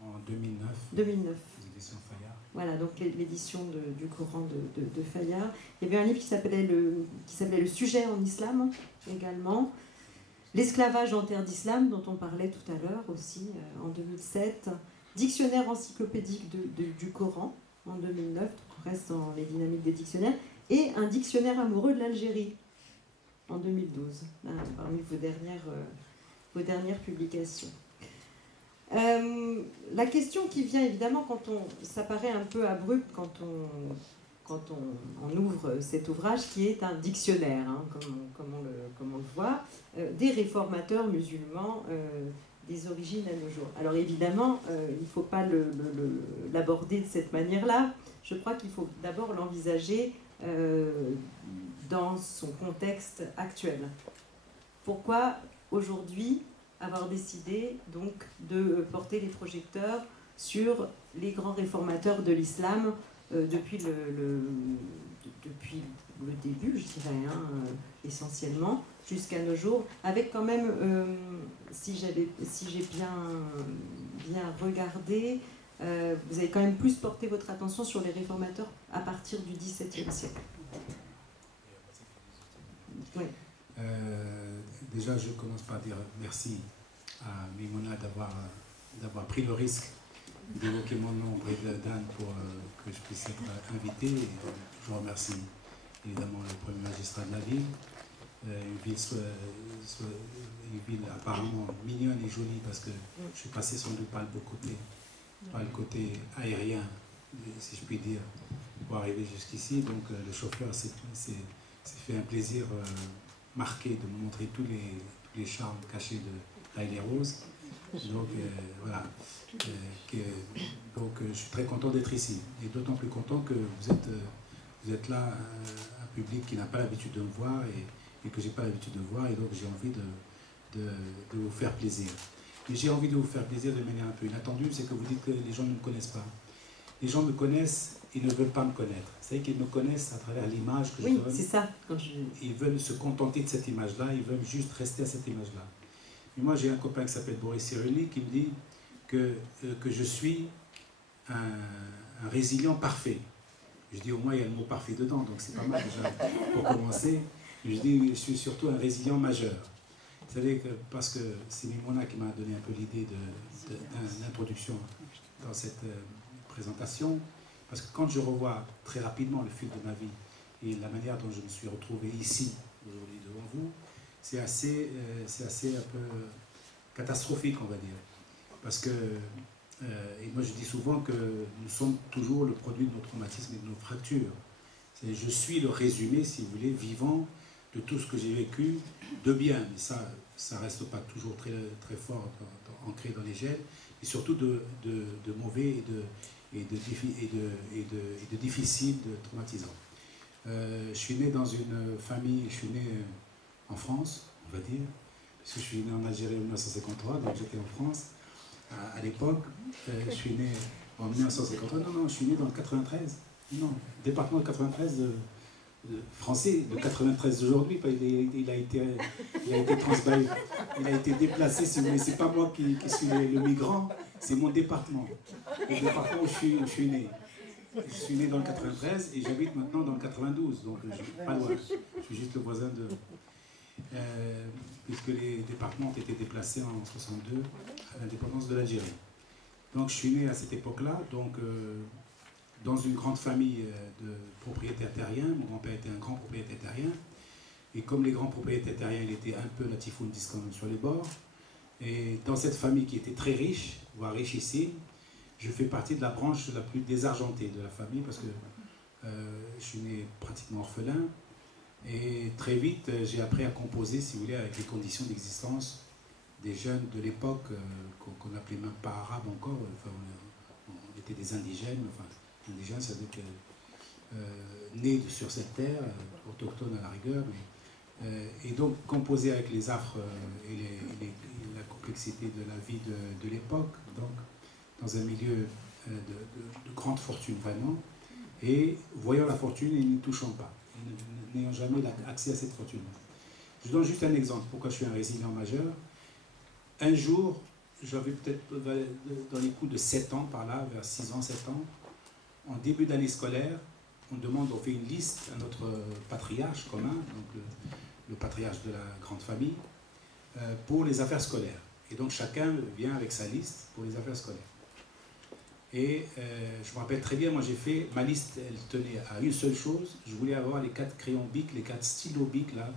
En 2009. 2009. L'édition Fayard. Voilà, donc l'édition du Coran de Fayard. Il y avait un livre qui s'appelait le sujet en islam également. L'esclavage en terre d'islam, dont on parlait tout à l'heure aussi, en 2007. Dictionnaire encyclopédique du Coran, en 2009. Donc on reste dans les dynamiques des dictionnaires. Et un dictionnaire amoureux de l'Algérie, en 2012, parmi vos dernières publications. La question qui vient évidemment ça paraît un peu abrupt quand on ouvre cet ouvrage qui est un dictionnaire, hein, comme on le voit, des réformateurs musulmans des origines à nos jours. Alors évidemment, il ne faut pas l'aborder de cette manière-là. Je crois qu'il faut d'abord l'envisager dans son contexte actuel. Pourquoi aujourd'hui avoir décidé donc de porter les projecteurs sur les grands réformateurs de l'islam depuis le début, je dirais, hein, essentiellement, jusqu'à nos jours, avec quand même, si j'ai bien regardé, vous avez quand même plus porté votre attention sur les réformateurs à partir du XVIIe siècle. Oui. Déjà, je commence par dire merci à Maïmouna d'avoir pris le risque d'évoquer mon nom auprès d'Anne pour que je puisse être invité. Je remercie évidemment le premier magistrat de la ville, une ville apparemment mignonne et jolie parce que je suis passé sans doute par le beau côté, par le côté aérien, si je puis dire, pour arriver jusqu'ici. Donc le chauffeur s'est fait un plaisir marqué de me montrer tous les charmes cachés de Haile Rose. Donc voilà. Donc je suis très content d'être ici. Et d'autant plus content que vous êtes là, un public qui n'a pas l'habitude de me voir et que je n'ai pas l'habitude de voir. Et donc j'ai envie de vous faire plaisir. Et j'ai envie de vous faire plaisir de manière un peu inattendue, c'est que vous dites que les gens ne me connaissent pas. Les gens me connaissent, ils ne veulent pas me connaître. C'est-à-dire qu'ils me connaissent à travers l'image que je donne. Oui, c'est ça. Ils veulent se contenter de cette image-là, ils veulent juste rester à cette image-là. Et moi, j'ai un copain qui s'appelle Boris Cyrulnik qui me dit que je suis un résilient parfait. Je dis au moins, il y a le mot parfait dedans, donc c'est pas mal déjà pour commencer. Je dis, je suis surtout un résilient majeur. Vous savez que, parce que c'est Maïmouna qui m'a donné un peu l'idée d'introduction dans cette présentation, parce que quand je revois très rapidement le fil de ma vie et la manière dont je me suis retrouvé ici, aujourd'hui devant vous, c'est assez un peu catastrophique, on va dire. Parce que, et moi je dis souvent que nous sommes toujours le produit de nos traumatismes et de nos fractures. Je suis le résumé, si vous voulez, vivant de tout ce que j'ai vécu, de bien, mais ça reste pas toujours très, très fort ancré dans les gènes, et surtout de mauvais et de difficile, de traumatisant. Je suis né dans une famille, je suis né en France, on va dire, parce que je suis né en Algérie en 1953, donc j'étais en France à l'époque. Je suis né en 1953, non, je suis né dans le 93, non, département de 93 français, le 93 d'aujourd'hui, il a été transbahé, il a été déplacé, si vous voulez, c'est pas moi qui suis le migrant, c'est mon département, le département où je suis né. Je suis né dans le 93 et j'habite maintenant dans le 92, donc je suis pas loin, je suis juste le voisin de... puisque les départements ont été déplacés en 62 à l'indépendance de l'Algérie. Donc je suis né à cette époque-là, donc dans une grande famille de propriétaires terriens. Mon grand-père était un grand propriétaire terrien. Et comme les grands propriétaires terriens, il était un peu latifundiste quand même sur les bords. Et dans cette famille qui était très riche, voire richissime, je fais partie de la branche la plus désargentée de la famille parce que je suis né pratiquement orphelin. Et très vite, j'ai appris à composer, si vous voulez, avec les conditions d'existence des jeunes de l'époque qu'on n'appelait même pas arabes encore. Enfin, on était des indigènes. Enfin, indigènes, ça veut dire que nés sur cette terre, autochtones à la rigueur. Et donc, composer avec les affres et la complexité de la vie de l'époque, donc dans un milieu de grande fortune vraiment, et voyant la fortune et n'y touchant pas. n'ayant jamais accès à cette fortune. Je donne juste un exemple, pourquoi je suis un résilient majeur. Un jour, j'avais peut-être dans les coups de 7 ans, par là, vers 6 ans, 7 ans, en début d'année scolaire, on fait une liste à notre patriarche commun, donc le patriarche de la grande famille, pour les affaires scolaires. Et donc chacun vient avec sa liste pour les affaires scolaires. Et je me rappelle très bien, moi j'ai fait, ma liste, elle tenait à une seule chose, je voulais avoir les 4 crayons bic, les 4 stylos bic, là,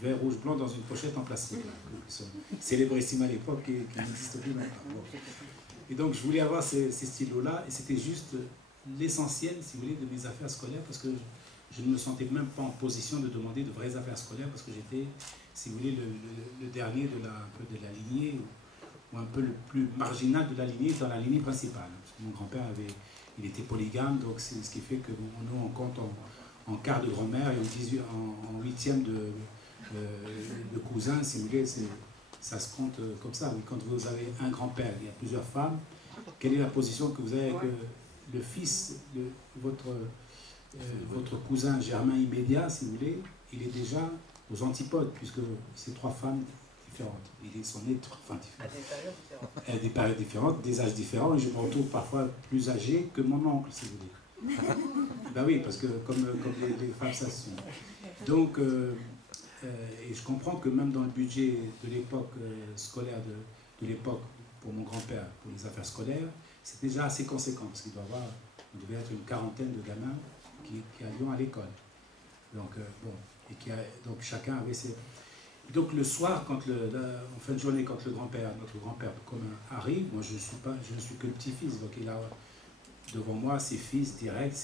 vert, rouge, blanc, dans une pochette en plastique, là, qui sont célébrissimes à l'époque et qui n'existent plus maintenant. Bon. Et donc je voulais avoir ces stylos-là, et c'était juste l'essentiel, si vous voulez, de mes affaires scolaires, parce que je ne me sentais même pas en position de demander de vraies affaires scolaires, parce que j'étais, si vous voulez, le dernier un peu de la lignée, ou un peu le plus marginal de la lignée, dans la lignée principale. Parce que mon grand-père il était polygame, donc c'est ce qui fait que nous on compte en quart de grand-mère et en huitième de cousin, si vous voulez, ça se compte comme ça. Oui, quand vous avez un grand-père, il y a plusieurs femmes, quelle est la position que vous avez avec le fils de votre cousin germain immédiat, si vous voulez, il est déjà aux antipodes, puisque c'est 3 femmes différentes. Ils sont nés de 3 femmes différentes. À des périodes différentes, des âges différents, et je me retrouve parfois plus âgé que mon oncle, si vous voulez. Ben oui, parce que comme les femmes, ça se sont. Donc, et je comprends que même dans le budget de l'époque scolaire, de l'époque, pour mon grand-père, pour les affaires scolaires, c'est déjà assez conséquent, parce qu'il devait être une quarantaine de gamins qui allions à l'école. Donc, bon, donc chacun avait ses... Donc le soir, en fin de journée, quand notre grand-père commun arrive, moi je ne suis que le petit-fils, donc il a devant moi ses fils directs,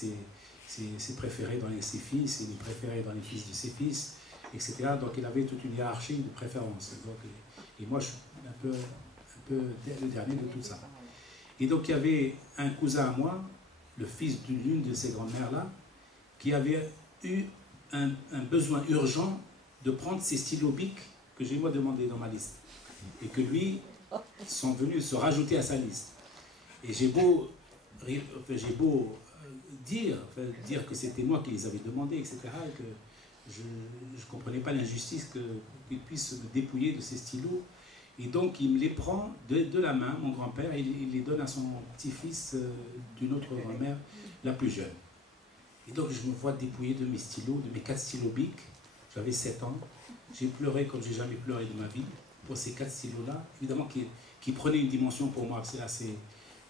ses préférés dans ses fils, et les préférés dans les fils de ses fils, etc. Donc il avait toute une hiérarchie de préférences. Donc, et moi je suis un peu le dernier de tout ça. Et donc il y avait un cousin à moi, le fils d'une de ces grandes-mères-là, qui avait eu un besoin urgent de prendre ces stylos bic que j'ai moi demandé dans ma liste. Et que lui sont venus se rajouter à sa liste. Et j'ai beau dire que c'était moi qui les avais demandés, etc., et que je ne comprenais pas l'injustice qu'il puisse me dépouiller de ces stylos. Et donc il me les prend de la main, mon grand-père, et il les donne à son petit-fils d'une autre grand-mère, la plus jeune. Et donc je me vois dépouiller de mes stylos, de mes 4 stylos bic. J'avais 7 ans. J'ai pleuré comme j'ai jamais pleuré de ma vie pour ces 4 stylos-là. Évidemment qui prenaient une dimension pour moi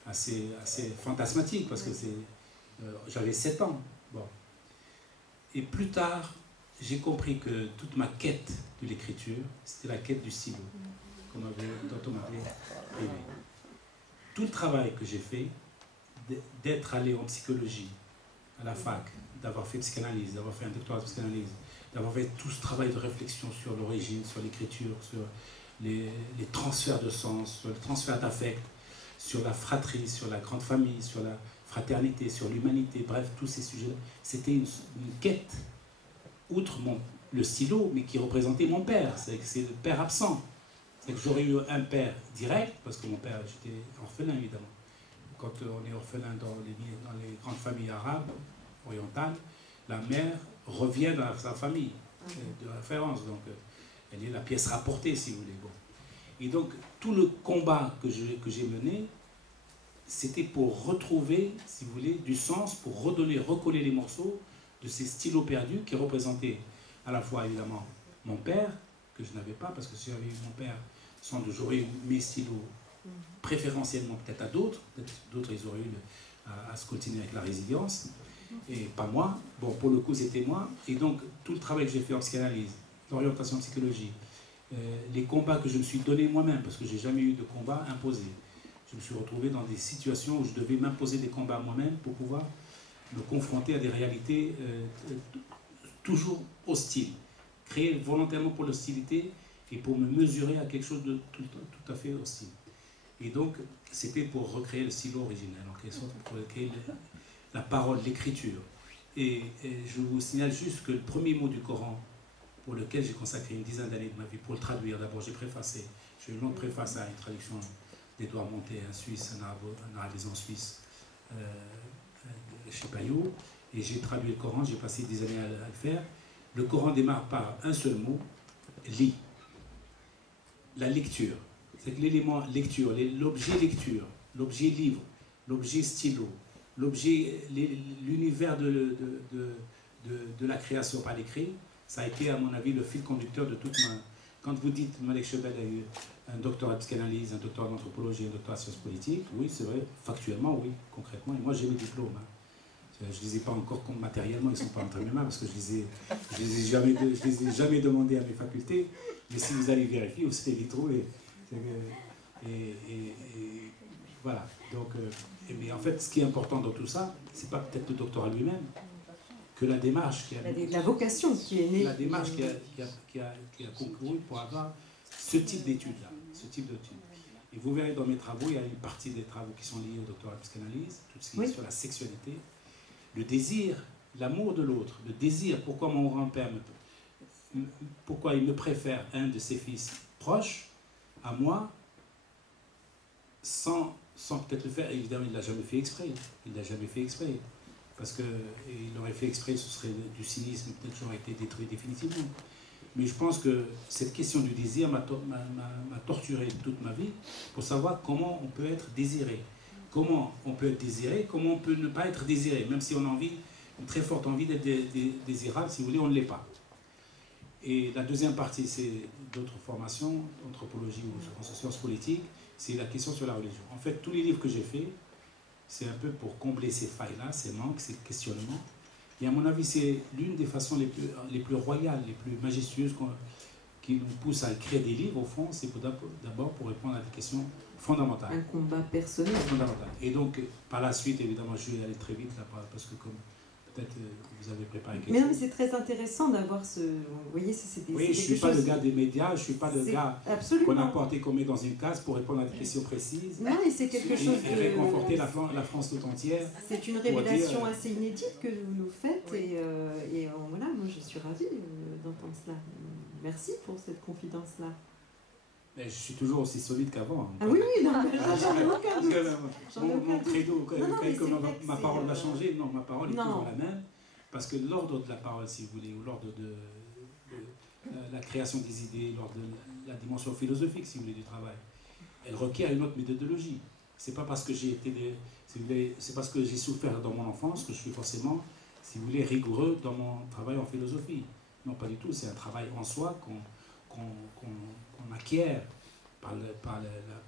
assez fantasmatique, parce que j'avais 7 ans. Bon. Et plus tard, j'ai compris que toute ma quête de l'écriture, c'était la quête du stylo, dont on m'avait privé. Tout le travail que j'ai fait, d'être allé en psychologie, à la fac, d'avoir fait psychanalyse, d'avoir fait un doctorat de psychanalyse, d'avoir fait tout ce travail de réflexion sur l'origine, sur l'écriture, sur les transferts de sens, sur le transfert d'affect, sur la fratrie, sur la grande famille, sur la fraternité, sur l'humanité, bref, tous ces sujets-là. C'était une quête, outre le stylo, mais qui représentait mon père. C'est le père absent. C'est que j'aurais eu un père direct, parce que mon père, j'étais orphelin, évidemment. Quand on est orphelin dans les grandes familles arabes, orientales, la mère revient dans sa famille de référence. Donc, elle est la pièce rapportée, si vous voulez. Bon. Et donc, tout le combat que j'ai mené, c'était pour retrouver, si vous voulez, du sens, pour recoller les morceaux de ces stylos perdus qui représentaient à la fois, évidemment, mon père, que je n'avais pas, parce que si j'avais eu mon père, sans doute j'aurais eu mes stylos préférentiellement peut-être à d'autres, peut-être d'autres ils auraient eu à se continuer avec la résilience, et pas moi. Bon, pour le coup, c'était moi. Et donc, tout le travail que j'ai fait en psychanalyse, l'orientation en psychologie, les combats que je me suis donné moi-même, parce que je n'ai jamais eu de combat imposé. Je me suis retrouvé dans des situations où je devais m'imposer des combats moi-même pour pouvoir me confronter à des réalités toujours hostiles, créées volontairement pour l'hostilité et pour me mesurer à quelque chose de tout à fait hostile. Et donc, c'était pour recréer le stylo originel, en quelque sorte, pour recréer la parole, l'écriture. Et je vous signale juste que le premier mot du Coran, pour lequel j'ai consacré une dizaine d'années de ma vie, pour le traduire, d'abord j'ai préfacé, j'ai une longue préface à une traduction d'Edouard Montet, un Suisse, un arabisant suisse, chez Payot, et j'ai traduit le Coran, j'ai passé des années à le faire. Le Coran démarre par un seul mot, lit. La lecture. C'est que l'élément lecture, l'objet lecture, l'objet livre, l'objet stylo, l'objet, l'univers de la création par l'écrit, ça a été, à mon avis, le fil conducteur de toute ma... Quand vous dites, Malek Chebel a eu un doctorat de psychanalyse, un doctorat d'anthropologie, un doctorat de sciences politiques, oui, c'est vrai, factuellement, oui, concrètement, et moi j'ai mes diplômes. Hein. Je ne les ai pas encore matériellement, ils ne sont pas entre mes mains, parce que je ne les ai jamais demandés à mes facultés, mais si vous allez vérifier, vous allez les trouver. Et voilà, donc, mais en fait, ce qui est important dans tout ça, c'est pas peut-être le doctorat lui-même, que la démarche qui a... La vocation qui est née. La démarche qui a concouru pour avoir ce type d'études-là, ce type d'études. Et vous verrez dans mes travaux, il y a une partie des travaux qui sont liés au doctorat de psychanalyse, tout ce qui est sur la sexualité, le désir, l'amour de l'autre, le désir, pourquoi mon grand-père, pourquoi il me préfère un de ses fils proches à moi, sans peut-être le faire. Évidemment, il ne l'a jamais fait exprès. Il ne l'a jamais fait exprès. Parce qu'il aurait fait exprès, ce serait du cynisme, peut-être j'aurais été détruit définitivement. Mais je pense que cette question du désir m'a torturé toute ma vie pour savoir comment on peut être désiré. Comment on peut être désiré, comment on peut ne pas être désiré, même si on a envie, une très forte envie d'être désirable, si vous voulez, on ne l'est pas. Et la deuxième partie, c'est d'autres formations, anthropologie ou sciences politiques, c'est la question sur la religion. En fait, tous les livres que j'ai faits, c'est un peu pour combler ces failles-là, ces manques, ces questionnements. Et à mon avis, c'est l'une des façons les plus royales, les plus majestueuses qui nous poussent à écrire des livres, au fond, c'est d'abord pour répondre à des questions fondamentales. Un combat personnel. Fondamental. Et donc, par la suite, évidemment, je vais aller très vite, là, parce que comme peut-être vous avez préparé quelque chose. Mais non, mais c'est très intéressant d'avoir ce... Vous voyez, c'est des... Oui, je ne suis pas le gars des médias, je ne suis pas le gars qu'on a porté qu'on met dans une case pour répondre à des questions précises. Non, et c'est quelque chose de... Et réconforter la France tout entière. C'est une révélation assez inédite que vous nous faites, oui. Et voilà, moi je suis ravie d'entendre cela. Merci pour cette confidence-là. Mais je suis toujours aussi solide qu'avant. Hein. Ah oui, oui, non, j'en ai aucun doute. Mon credo, quand ma parole va changer, non, ma parole est toujours la même. Parce que l'ordre de la parole, si vous voulez, ou l'ordre de la création des idées, l'ordre de la dimension philosophique, si vous voulez, du travail, elle requiert une autre méthodologie. C'est pas parce que j'ai été, si vous voulez, c'est parce que j'ai souffert dans mon enfance que je suis forcément, si vous voulez, rigoureux dans mon travail en philosophie. Non, pas du tout. C'est un travail en soi qu'on acquiert par la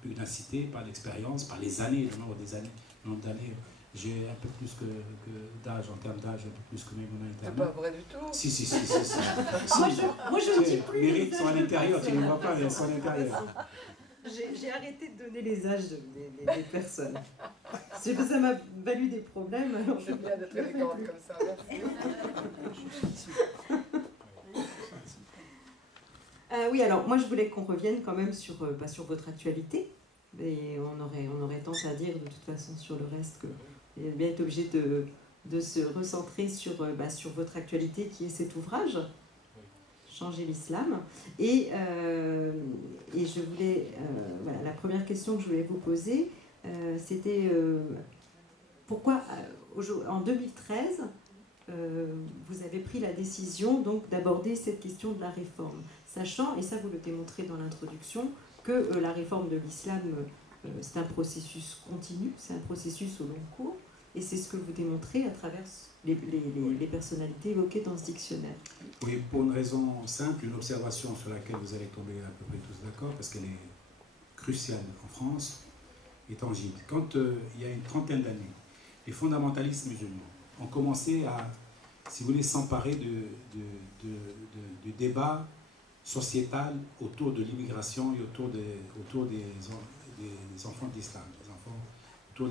pugnacité, par l'expérience, par les années, le nombre d'années. J'ai un peu plus d'âge, en termes d'âge, un peu plus que mes mon C'est pas vrai du tout. Si. Moi, je ne dis plus. Les rites sont à l'intérieur, tu ne les vois pas, mais elles sont à l'intérieur. J'ai arrêté de donner les âges des personnes. Ça m'a valu des problèmes. Alors c'est bien d'être élégante comme ça, merci. Oui, alors moi je voulais qu'on revienne quand même sur votre actualité. Et on aurait tendance à dire de toute façon sur le reste que vous allez bien être obligé de se recentrer sur votre actualité qui est cet ouvrage, Changer l'islam. Et je voulais, voilà, la première question que je voulais vous poser, c'était pourquoi en 2013 vous avez pris la décision donc d'aborder cette question de la réforme, sachant, et ça vous le démontrez dans l'introduction, que la réforme de l'islam, c'est un processus continu, c'est un processus au long cours, et c'est ce que vous démontrez à travers les personnalités évoquées dans ce dictionnaire. Oui, pour une raison simple, une observation sur laquelle vous allez tomber à peu près tous d'accord, parce qu'elle est cruciale en France et tangible. Quand il y a une trentaine d'années, les fondamentalistes musulmans ont commencé à, si vous voulez, s'emparer du débat sociétal autour de l'immigration et autour des enfants d'islam, des enfants autour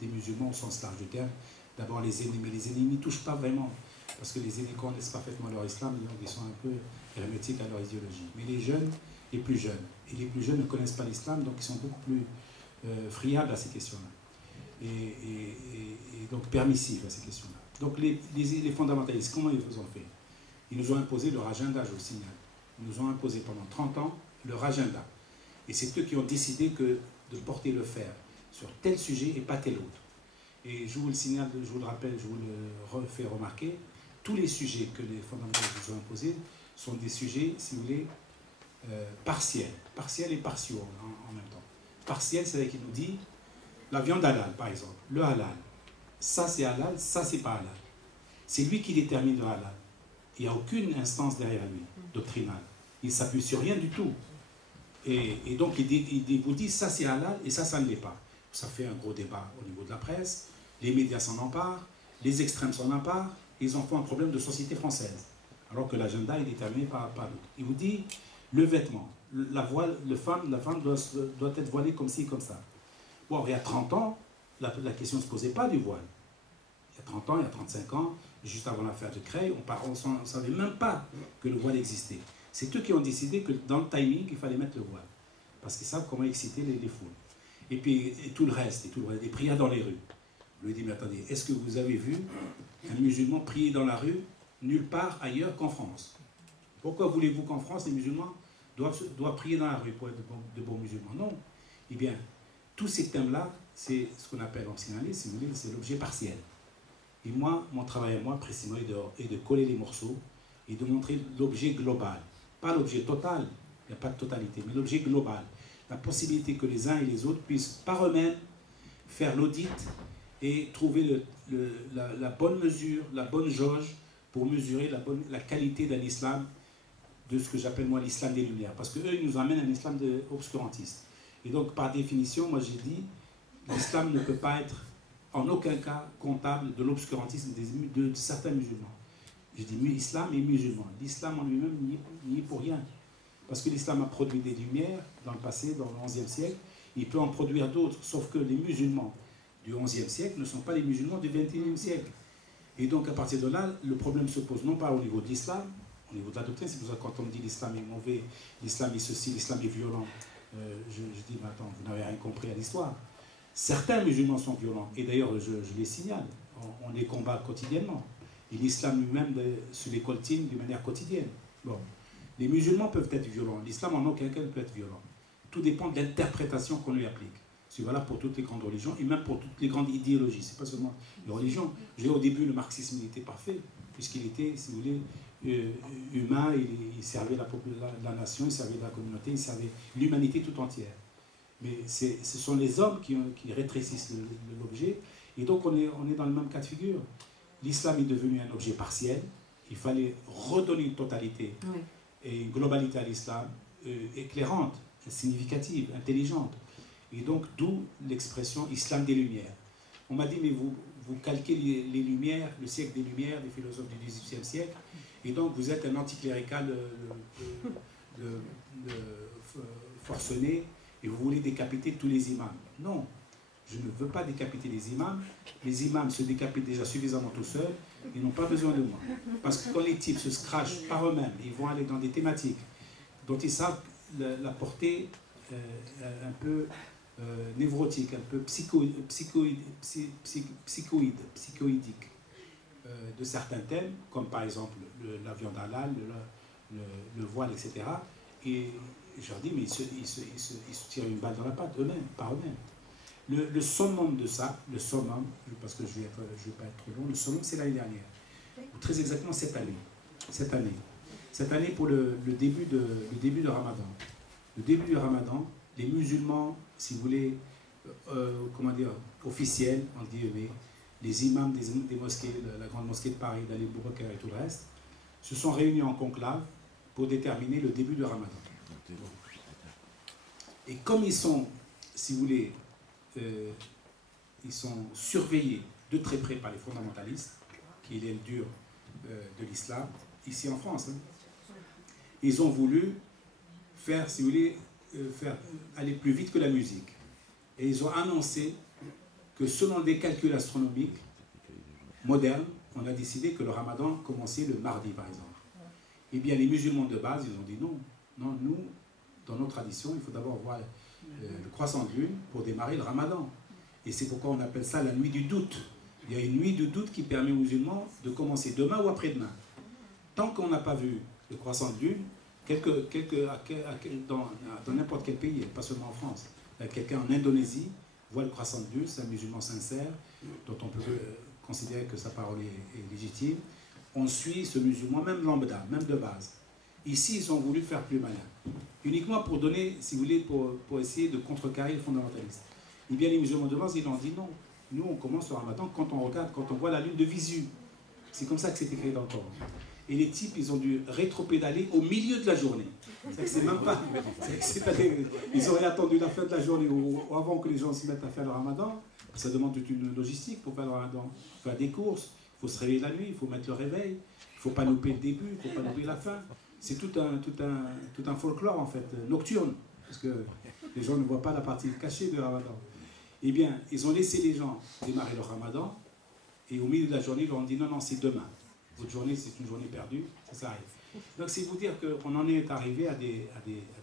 des musulmans au sens large du terme. D'abord les aînés, mais les aînés n'y touchent pas vraiment, parce que les aînés connaissent parfaitement leur islam, donc ils sont un peu hermétiques à leur idéologie. Mais les jeunes, les plus jeunes, et les plus jeunes ne connaissent pas l'islam, donc ils sont beaucoup plus friables à ces questions-là, et donc permissifs à ces questions-là. Donc les fondamentalistes, comment ils vous ont fait? Ils nous ont imposé leur agenda, je vous signale. Ils nous ont imposé pendant 30 ans leur agenda. Et c'est eux qui ont décidé de porter le fer sur tel sujet et pas tel autre. Et je vous le signale, je vous le rappelle, je vous le refais remarquer, tous les sujets que les fondamentalistes nous ont imposés sont des sujets, si vous voulez, partiels. Partiels et partiaux en même temps. Partiel, c'est-à-dire qu'il nous dit la viande halal, par exemple, le halal. Ça, c'est halal, ça, c'est pas halal. C'est lui qui détermine le halal. Il n'y a aucune instance derrière lui, doctrinale. Il ne s'appuie sur rien du tout. Et donc, il vous dit ça, c'est halal et ça ne l'est pas. Ça fait un gros débat au niveau de la presse. Les médias s'en emparent, les extrêmes s'en emparent. Et ils en font un problème de société française. Alors que l'agenda est déterminé par d'autres. Il vous dit le vêtement, la voile, la femme doit être voilée comme ci, comme ça. Bon, il y a 30 ans, la question ne se posait pas du voile. Il y a 30 ans, il y a 35 ans, juste avant l'affaire de Creil, on ne savait même pas que le voile existait. C'est eux qui ont décidé que dans le timing, il fallait mettre le voile. Parce qu'ils savent comment exciter les foules. Et puis et tout le reste, des prières dans les rues. Je lui ai dit, mais attendez, est-ce que vous avez vu un musulman prier dans la rue nulle part ailleurs qu'en France? Pourquoi voulez-vous qu'en France, les musulmans doivent prier dans la rue pour être de bons musulmans? Non. Eh bien, tous ces thèmes-là, c'est ce qu'on appelle en psychanalyse, si vous voulez, c'est l'objet partiel. Et moi, mon travail à moi, précisément, est de coller les morceaux et de montrer l'objet global. Pas l'objet total, il n'y a pas de totalité, mais l'objet global. La possibilité que les uns et les autres puissent par eux-mêmes faire l'audit et trouver la bonne mesure, la bonne jauge pour mesurer la qualité d'un islam, de ce que j'appelle moi l'islam des Lumières. Parce qu'eux, ils nous amènent un islam obscurantiste. Et donc, par définition, moi j'ai dit, l'islam ne peut pas être en aucun cas comptable de l'obscurantisme de certains musulmans. Je dis islam et musulman. L'islam en lui-même n'y est pour rien. Parce que l'islam a produit des lumières dans le passé, dans le XIe siècle. Il peut en produire d'autres, sauf que les musulmans du XIe siècle ne sont pas les musulmans du XXIe siècle. Et donc, à partir de là, le problème se pose non pas au niveau de l'islam, au niveau de la doctrine. C'est pour ça que quand on me dit l'islam est mauvais, l'islam est ceci, l'islam est violent, je dis, mais attends, vous n'avez rien compris à l'histoire. Certains musulmans sont violents, et d'ailleurs, je les signale, on les combat quotidiennement. Et l'islam lui-même se les coltine d'une manière quotidienne. Bon. Les musulmans peuvent être violents, l'islam en aucun cas ne peut être violent. Tout dépend de l'interprétation qu'on lui applique. C'est valable pour toutes les grandes religions et même pour toutes les grandes idéologies. Ce n'est pas seulement les religions. Au début, le marxisme il était parfait, puisqu'il était, si vous voulez, humain, il servait la nation, il servait la communauté, il servait l'humanité tout entière. Mais ce sont les hommes qui rétrécissent l'objet, et donc on est dans le même cas de figure. L'islam est devenu un objet partiel, il fallait redonner une totalité et une globalité à l'islam éclairante, significative, intelligente. Et donc, d'où l'expression islam des Lumières. On m'a dit, mais vous calquez les Lumières, le siècle des Lumières, des philosophes du XVIIIe siècle, et donc vous êtes un anticlérical forcené, et vous voulez décapiter tous les imams. Non, je ne veux pas décapiter les imams. Les imams se décapitent déjà suffisamment tout seuls, ils n'ont pas besoin de moi. Parce que quand les types se scratchent par eux-mêmes, ils vont aller dans des thématiques dont ils savent la portée un peu névrotique, un peu psychoïdique de certains thèmes, comme par exemple la viande halal, le voile, etc. Et je leur dis, mais ils se tirent une balle dans la patte eux-mêmes, par eux-mêmes. Le summum de ça, le summum, parce que je ne vais pas être trop long, le summum c'est l'année dernière, ou très exactement cette année pour le début de Ramadan. Le début du Ramadan, les musulmans, si vous voulez, comment dire, officiels, entre guillemets, les imams des mosquées, la grande mosquée de Paris, d'Ali Boubacar et tout le reste, se sont réunis en conclave pour déterminer le début du Ramadan. Et comme ils sont, si vous voulez, ils sont surveillés de très près par les fondamentalistes, qui est l'aile dure de l'islam, ici en France, ils ont voulu faire, si vous voulez, faire aller plus vite que la musique. Et ils ont annoncé que selon des calculs astronomiques modernes, on a décidé que le Ramadan commençait le mardi, par exemple. Eh bien, les musulmans de base, ils ont dit non. Non, nous, dans nos traditions, il faut d'abord voir le croissant de lune pour démarrer le Ramadan. Et c'est pourquoi on appelle ça la nuit du doute. Il y a une nuit de doute qui permet aux musulmans de commencer demain ou après-demain. Tant qu'on n'a pas vu le croissant de lune, dans n'importe quel pays, pas seulement en France, quelqu'un en Indonésie voit le croissant de lune, c'est un musulman sincère, dont on peut considérer que sa parole est légitime. on suit ce musulman, même lambda, même de base. Ici, ils ont voulu faire plus malin. Uniquement pour donner, si vous voulez, pour essayer de contrecarrer les fondamentalistes. Et bien les musulmans de base, ils ont dit non. Nous, on commence le ramadan quand on regarde, quand on voit la lune de visu. C'est comme ça que c'est écrit dans le Coran. Et les types, ils ont dû rétropédaler au milieu de la journée. C'est même pas... Ils auraient attendu la fin de la journée ou avant que les gens se mettent à faire le ramadan. Ça demande toute une logistique pour faire le ramadan. Il faut faire des courses, il faut se réveiller la nuit, il faut mettre le réveil, il ne faut pas louper le début, il ne faut pas louper la fin. C'est tout un folklore, en fait, nocturne. Parce que les gens ne voient pas la partie cachée du ramadan. Eh bien, ils ont laissé les gens démarrer le ramadan. Et au milieu de la journée, ils leur ont dit non, non, c'est demain. Votre journée, c'est une journée perdue, ça s'arrête. Donc, c'est vous dire qu'on en est arrivé à des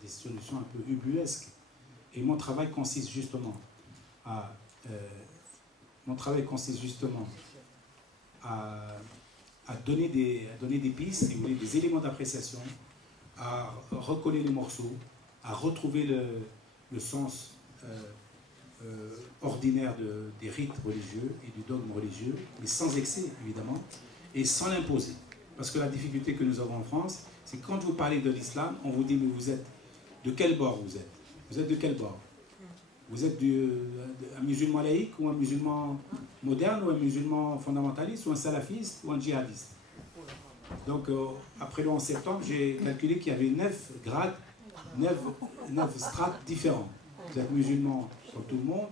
solutions un peu ubuesques. Et mon travail consiste justement à donner des pistes, si vous voulez, des éléments d'appréciation, à recoller les morceaux, à retrouver le sens ordinaire des rites religieux et du dogme religieux, mais sans excès, évidemment, et sans l'imposer. Parce que la difficulté que nous avons en France, c'est que quand vous parlez de l'islam, on vous dit, mais vous êtes de quel bord vous êtes? Vous êtes de quel bord? Vous êtes un musulman laïque ou un musulman moderne ou un musulman fondamentaliste ou un salafiste ou un djihadiste? Donc, après le 11 septembre, j'ai calculé qu'il y avait 9 grades, 9 strates différents. Vous êtes musulman comme tout le monde,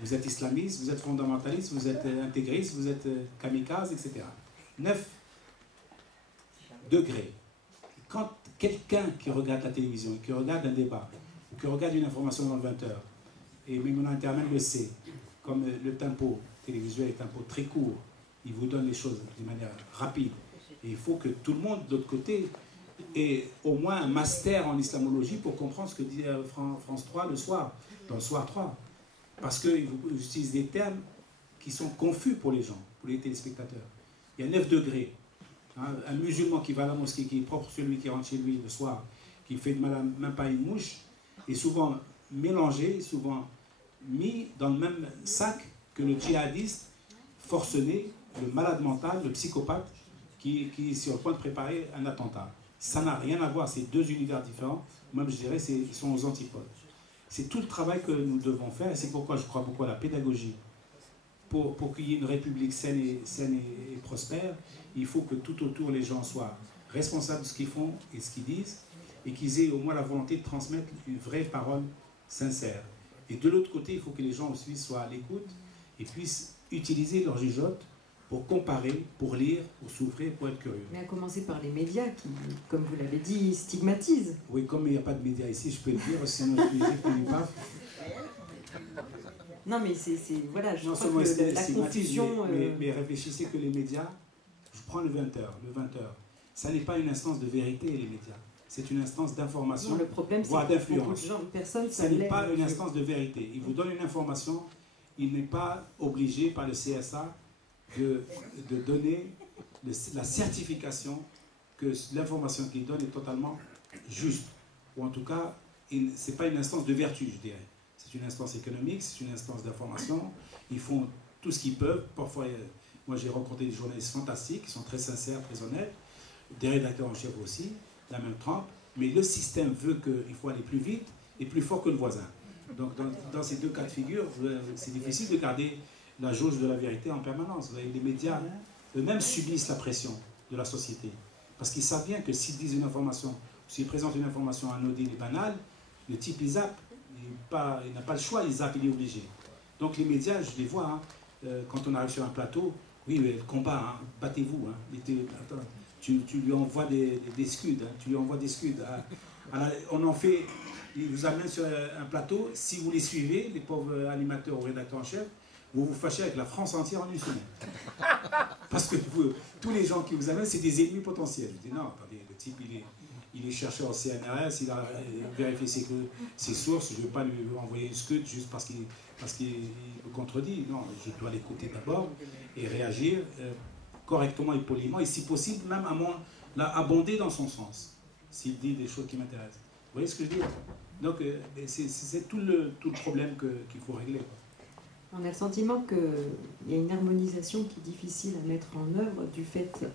vous êtes islamiste, vous êtes fondamentaliste, vous êtes intégriste, vous êtes kamikaze, etc. 9 degrés. Quand quelqu'un qui regarde la télévision, qui regarde un débat, ou qui regarde une information dans le 20h, et même mon internet le sait, comme le tempo télévisuel est un tempo très court, il vous donne les choses de manière rapide. Et il faut que tout le monde, de l'autre côté, ait au moins un master en islamologie pour comprendre ce que dit France 3 le soir, dans le soir 3. Parce qu'ils utilisent des termes qui sont confus pour les gens, pour les téléspectateurs. Il y a 9 degrés. Hein, un musulman qui va à la mosquée, qui est propre sur lui, qui rentre chez lui le soir, qui fait de mal à même pas une mouche, est souvent mélangé, souvent mis dans le même sac que le djihadiste forcené, le malade mental, le psychopathe, qui est sur le point de préparer un attentat. Ça n'a rien à voir, c'est deux univers différents. Même je dirais, ils sont aux antipodes. C'est tout le travail que nous devons faire, et c'est pourquoi je crois beaucoup à la pédagogie. Pour qu'il y ait une république saine et prospère, il faut que tout autour les gens soient responsables de ce qu'ils font et ce qu'ils disent, et qu'ils aient au moins la volonté de transmettre une vraie parole sincère. Et de l'autre côté, il faut que les gens aussi soient à l'écoute et puissent utiliser leur jugeote pour comparer, pour lire, pour s'ouvrir, pour être curieux. Mais à commencer par les médias qui, comme vous l'avez dit, stigmatisent. Oui, comme il n'y a pas de médias ici, je peux le dire, sinon je peux dire qu'il n'y a pas. Non, mais voilà, je crois que la confusion... Mais réfléchissez que les médias, je prends le 20h, ça n'est pas une instance de vérité, les médias. C'est une instance d'information, voire d'influence. Ça n'est pas une instance de vérité. Il vous donne une information, il n'est pas obligé par le CSA de donner la certification que l'information qu'il donne est totalement juste. Ou en tout cas, ce n'est pas une instance de vertu, je dirais. C'est une instance économique, c'est une instance d'information. Ils font tout ce qu'ils peuvent. Parfois, moi j'ai rencontré des journalistes fantastiques, qui sont très sincères, très honnêtes, des rédacteurs en chef aussi, la même trempe. Mais le système veut qu'il faut aller plus vite et plus fort que le voisin. Donc dans ces deux cas de figure, c'est difficile de garder la jauge de la vérité en permanence. Vous voyez, les médias eux-mêmes subissent la pression de la société. Parce qu'ils savent bien que s'ils disent une information, s'ils présentent une information anodine et banale, le type il zappe. Il n'a pas le choix, il zappe, il est obligé. Donc les médias, je les vois, hein, quand on arrive sur un plateau, oui, le combat, hein, battez-vous. Hein, tu lui envoies des scuds, hein, tu lui envoies des scuds. Hein. On en fait, ils vous amènent sur un plateau, si vous les suivez, les pauvres animateurs ou rédacteurs en chef, vous vous fâchez avec la France entière en une semaine. Parce que tous les gens qui vous amènent, c'est des ennemis potentiels. Je dis non, attendez, le type, il est chercheur au CNRS, il a vérifié ses sources, je ne vais pas lui envoyer une scud juste parce qu'il me contredit. Non, je dois l'écouter d'abord et réagir correctement et poliment, et si possible, même abonder dans son sens, s'il dit des choses qui m'intéressent. Vous voyez ce que je dis? Donc, c'est tout le problème qu'il faut régler. On a le sentiment qu'il y a une harmonisation qui est difficile à mettre en œuvre du fait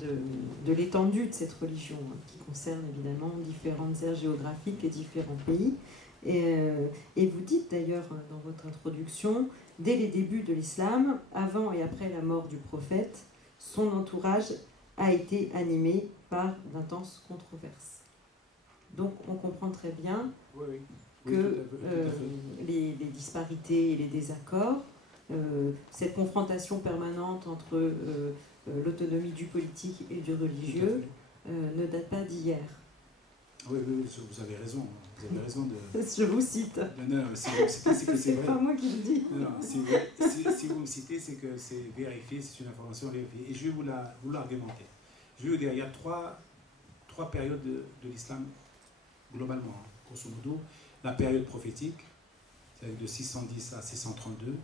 de l'étendue de cette religion, qui concerne évidemment différentes aires géographiques et différents pays. Et vous dites d'ailleurs dans votre introduction, dès les débuts de l'islam, avant et après la mort du prophète, son entourage a été animé par d'intenses controverses. Donc on comprend très bien que les disparités et les désaccords, cette confrontation permanente entre l'autonomie du politique et du religieux ne date pas d'hier. Oui, vous avez raison. Vous avez raison de... Je vous cite. Non, si vous me citez, c'est que c'est vrai. C'est pas moi qui le dis. Non, si vous me citez, c'est que c'est vérifié, c'est une information vérifiée. Et je vais vous l'argumenter. Je vais vous dire, il y a trois périodes de l'islam, globalement, grosso modo. La période prophétique, c'est de 610 à 632,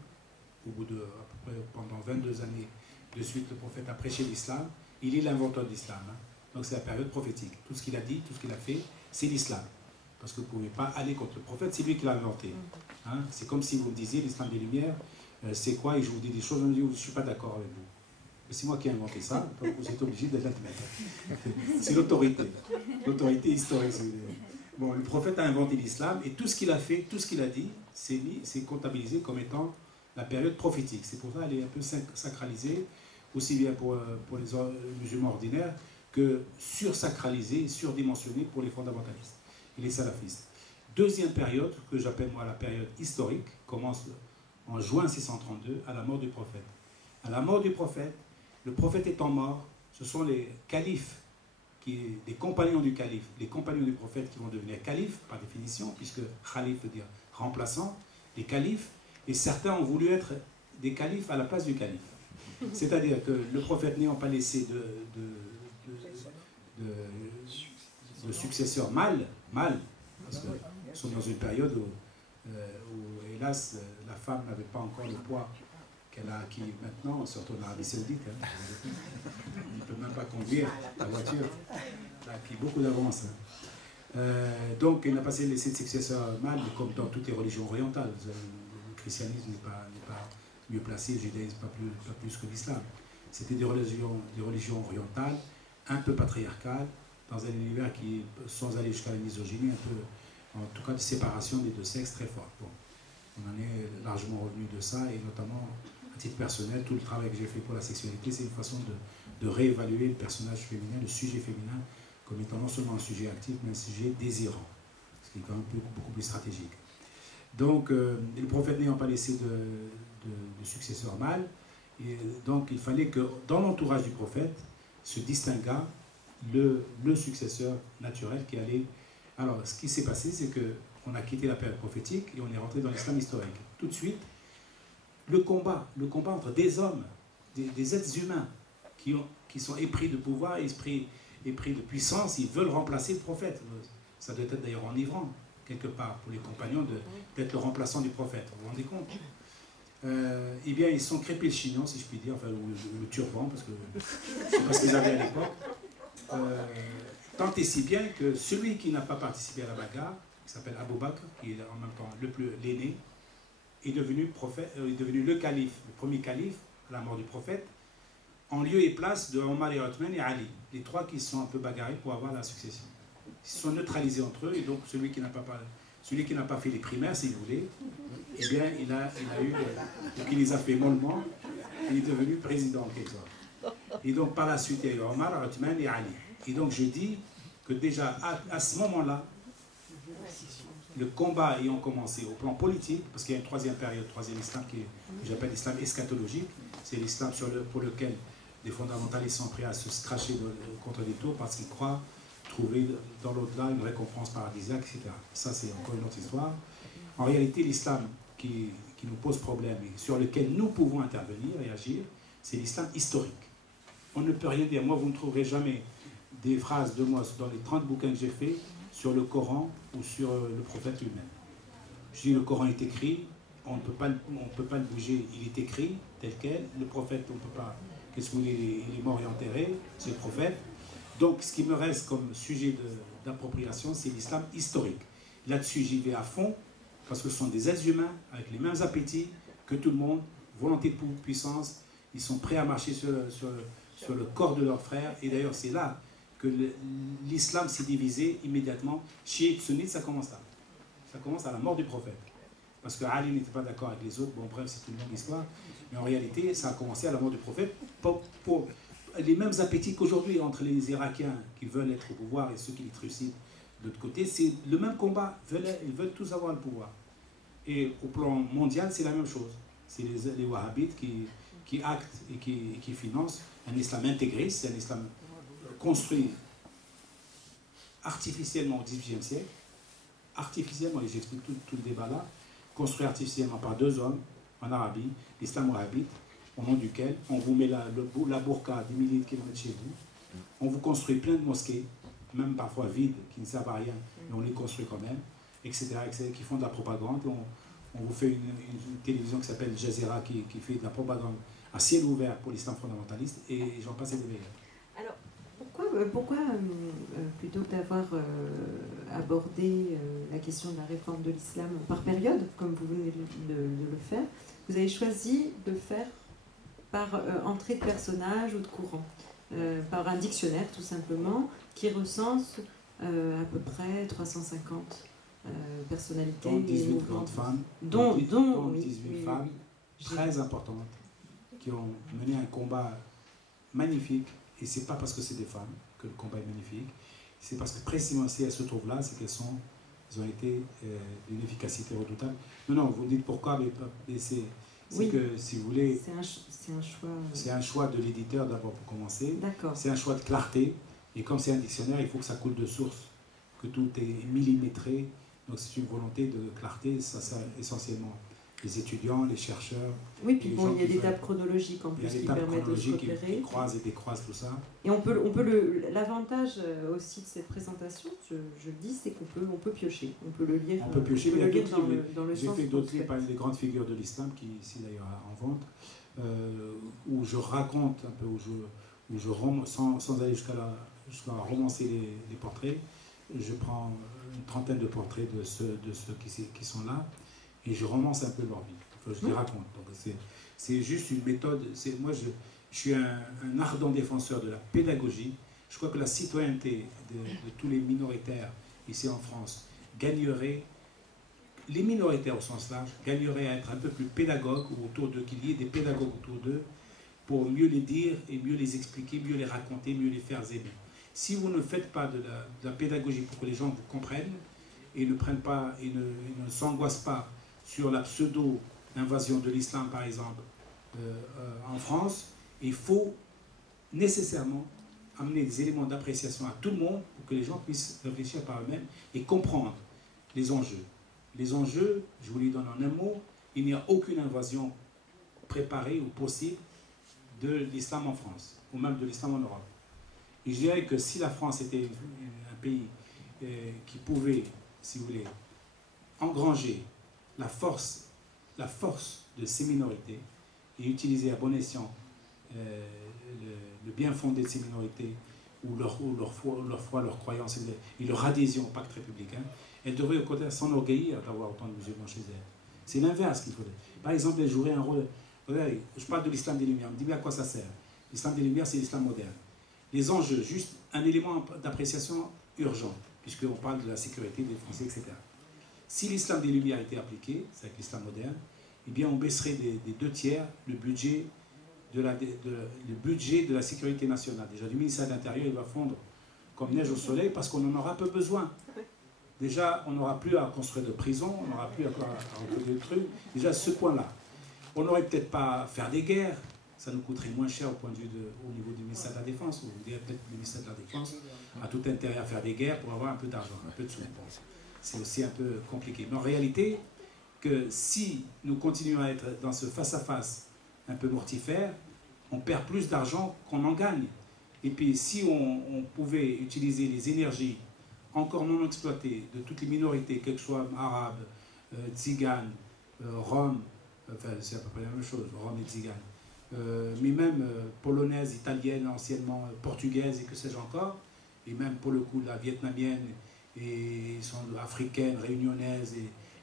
au bout de, à peu près, pendant 22 années de suite, le prophète a prêché l'islam. Il est l'inventeur de l'islam. Donc c'est la période prophétique. Tout ce qu'il a dit, tout ce qu'il a fait, c'est l'islam. Parce que vous ne pouvez pas aller contre le prophète, c'est lui qui l'a inventé. C'est comme si vous me disiez, l'islam des Lumières, c'est quoi, et je vous dis des choses, je me dis, je ne suis pas d'accord avec vous. C'est moi qui ai inventé ça, donc vous êtes obligé de l'admettre. C'est l'autorité. L'autorité historique. Bon, le prophète a inventé l'islam, et tout ce qu'il a fait, tout ce qu'il a dit, c'est comptabilisé comme étant la période prophétique. C'est pour ça qu'elle est un peu sacralisée, aussi bien pour les musulmans ordinaires, que sursacralisée, surdimensionnée pour les fondamentalistes et les salafistes. Deuxième période, que j'appelle moi la période historique, commence en juin 632, à la mort du prophète. À la mort du prophète, le prophète étant mort, ce sont les califes, les compagnons du calife, les compagnons du prophète qui vont devenir califes, par définition, puisque khalif veut dire remplaçant, les califes, et certains ont voulu être des califes à la place du calife. C'est-à-dire que le prophète n'ayant pas laissé de successeur mâle, parce que nous sommes dans une période où hélas, la femme n'avait pas encore le poids qu'elle a acquis maintenant, surtout en Arabie Saoudite. Elle ne peut même pas conduire la voiture. Elle a acquis beaucoup d'avance. Donc, elle n'a pas laissé de successeur mâle, comme dans toutes les religions orientales. Le christianisme n'est pas mieux placé, le judaïsme pas plus que l'islam. C'était des religions orientales, un peu patriarcales, dans un univers qui, sans aller jusqu'à la misogynie, un peu, en tout cas, de séparation des deux sexes très forte. Bon, on en est largement revenu de ça, et notamment, à titre personnel, tout le travail que j'ai fait pour la sexualité, c'est une façon de réévaluer le personnage féminin, le sujet féminin, comme étant non seulement un sujet actif, mais un sujet désirant, ce qui est quand même beaucoup plus stratégique. Donc, le prophète n'ayant pas laissé de successeur mâle, et donc il fallait que dans l'entourage du prophète se distinguât le successeur naturel qui allait... Alors, ce qui s'est passé, c'est qu'on a quitté la période prophétique et on est rentré dans l'islam historique. Tout de suite, le combat entre des hommes, des êtres humains qui sont épris de pouvoir, épris de puissance, ils veulent remplacer le prophète. Ça doit être d'ailleurs enivrant, quelque part, pour les compagnons, d'être le remplaçant du prophète. Vous vous rendez compte? Eh bien, ils sont crépés le chignon, si je puis dire, enfin, ou le turban, parce que c'est pas ce qu'ils avaient à l'époque. Tant et si bien que celui qui n'a pas participé à la bagarre, qui s'appelle Abou Bakr, qui est en même temps l'aîné, est devenu le calife, le premier calife, à la mort du prophète, en lieu et place de Omar et Othman et Ali, les trois qui se sont un peu bagarrés pour avoir la succession. Ils se sont neutralisés entre eux, et donc celui qui n'a pas fait les primaires, si vous voulez, eh bien, il a eu, donc il les a fait mollement, il est devenu président en quelque sorte. Et donc par la suite, il y a eu Omar, Othman et Ali. Et donc je dis que déjà à ce moment-là, le combat ayant commencé au plan politique, parce qu'il y a une troisième période, troisième islam que j'appelle l'islam eschatologique, c'est l'islam pour lequel les fondamentalistes sont prêts à se cracher contre des tours parce qu'ils croient trouver dans l'au-delà une récompense paradisiaque, etc. Ça, c'est encore une autre histoire. En réalité, l'islam qui nous pose problème et sur lequel nous pouvons intervenir et agir, c'est l'islam historique. On ne peut rien dire. Moi, vous ne trouverez jamais des phrases de moi dans les 30 bouquins que j'ai faits sur le Coran ou sur le prophète lui-même. Je dis le Coran est écrit, on ne peut pas le bouger, il est écrit tel quel. Le prophète, on ne peut pas... Qu'est-ce que vous voulez, il est mort et enterré, c'est le prophète. Donc, ce qui me reste comme sujet d'appropriation, c'est l'islam historique. Là-dessus, j'y vais à fond, parce que ce sont des êtres humains avec les mêmes appétits que tout le monde, volonté de puissance, ils sont prêts à marcher sur le corps de leurs frères. Et d'ailleurs, c'est là que l'islam s'est divisé immédiatement. Chiites, sunnites, ça commence là. Ça commence à la mort du prophète. Parce que Ali n'était pas d'accord avec les autres. Bon, bref, c'est une longue histoire. Mais en réalité, ça a commencé à la mort du prophète pour les mêmes appétits qu'aujourd'hui entre les Irakiens qui veulent être au pouvoir et ceux qui les trucident de l'autre côté. C'est le même combat. Ils veulent tous avoir le pouvoir. Et au plan mondial, c'est la même chose. C'est les wahhabites qui actent et qui financent un islam intégriste. C'est un islam construit artificiellement au XVIIIe siècle. Artificiellement, et j'explique tout le débat là, construit artificiellement par 2 hommes en Arabie, l'islam wahhabite, au nom duquel on vous met la burqa à 10 milliers de kilomètres chez vous, on vous construit plein de mosquées, même parfois vides, qui ne servent à rien, mais on les construit quand même, etc., qui font de la propagande. On vous fait une télévision qui s'appelle Jazeera, qui fait de la propagande à ciel ouvert pour l'islam fondamentaliste, et j'en passe et des meilleurs. Alors, pourquoi plutôt que d'avoir abordé la question de la réforme de l'islam par période, comme vous venez de le faire, vous avez choisi de le faire par entrée de personnage ou de courant, par un dictionnaire tout simplement, qui recense à peu près 350 personnalités. Dont 18 grandes femmes, dont 18 femmes très importantes, qui ont mené un combat magnifique. Et ce n'est pas parce que c'est des femmes que le combat est magnifique, c'est parce que précisément si elles se trouvent là, c'est qu'elles ont été d'une efficacité redoutable. Non, vous dites pourquoi, mais c'est que, si vous voulez... C'est un choix... C'est un choix de l'éditeur d'abord pour commencer. D'accord. C'est un choix de clarté. Et comme c'est un dictionnaire, il faut que ça coule de source, que tout est millimétré. Donc c'est une volonté de clarté, ça essentiellement les étudiants, les chercheurs. Oui, puis bon, il y a des étapes chronologiques en plus qui permettent de se repérer. Qui croisent et décroisent tout ça. Et l'avantage aussi de cette présentation, je le dis, c'est qu'on peut piocher. On peut le lire, on peut piocher, on peut le lire dans le J'ai sens fait d'autres livres, par exemple, les grandes figures de l'islam, qui ici d'ailleurs en vente, où je raconte un peu, où je sans aller jusqu'à romancer les portraits, je prends une trentaine de portraits de ceux qui sont là, et je romance un peu leur vie. Enfin, je les raconte. Donc c'est juste une méthode. Moi, je suis un ardent défenseur de la pédagogie. Je crois que la citoyenneté de tous les minoritaires ici en France gagnerait, les minoritaires au sens large, gagneraient à être un peu plus pédagogues autour d'eux, qu'il y ait des pédagogues autour d'eux pour mieux les dire et mieux les expliquer, mieux les raconter, mieux les faire aimer. Si vous ne faites pas de la pédagogie pour que les gens vous comprennent et ne prennent pas et ne s'angoissent pas sur la pseudo-invasion de l'islam, par exemple, en France, il faut nécessairement amener des éléments d'appréciation à tout le monde pour que les gens puissent réfléchir par eux-mêmes et comprendre les enjeux. Les enjeux, je vous les donne en un mot, il n'y a aucune invasion préparée ou possible de l'islam en France, ou même de l'islam en Europe. Et je dirais que si la France était un pays qui pouvait, si vous voulez, engranger la force de ces minorités et utiliser à bon escient le bien fondé de ces minorités, ou leur foi, leur croyance et leur adhésion au pacte républicain, elle devrait au contraire s'enorgueillir d'avoir autant de musulmans chez elle. C'est l'inverse qu'il faudrait. Par exemple, elle jouerait un rôle... Regardez, je parle de l'islam des Lumières, on me dit mais à quoi ça sert? L'islam des Lumières, c'est l'islam moderne. Les enjeux, juste un élément d'appréciation urgent, puisqu'on parle de la sécurité des Français, etc. Si l'islam des Lumières était appliqué, c'est avec l'islam moderne, eh bien on baisserait des 2/3 le budget de la sécurité nationale. Déjà, du ministère de l'Intérieur, il va fondre comme neige au soleil parce qu'on en aura peu besoin. Déjà, on n'aura plus à construire de prisons, on n'aura plus à recruter de trucs. Déjà, ce point-là. On n'aurait peut-être pas à faire des guerres, ça nous coûterait moins cher au niveau du ministère de la Défense. Vous direz peut-être que le ministère de la Défense a tout intérêt à faire des guerres pour avoir un peu d'argent, un peu de sous. C'est aussi un peu compliqué. Mais en réalité, que si nous continuons à être dans ce face-à-face un peu mortifère, on perd plus d'argent qu'on en gagne. Et puis si on pouvait utiliser les énergies encore non exploitées de toutes les minorités, qu'elles soient arabes, tziganes, roms, enfin c'est à peu près la même chose, roms et tziganes, mais même polonaises, italiennes, anciennement portugaises et que sais-je encore, et même pour le coup la vietnamienne, et sont africaines, réunionnaises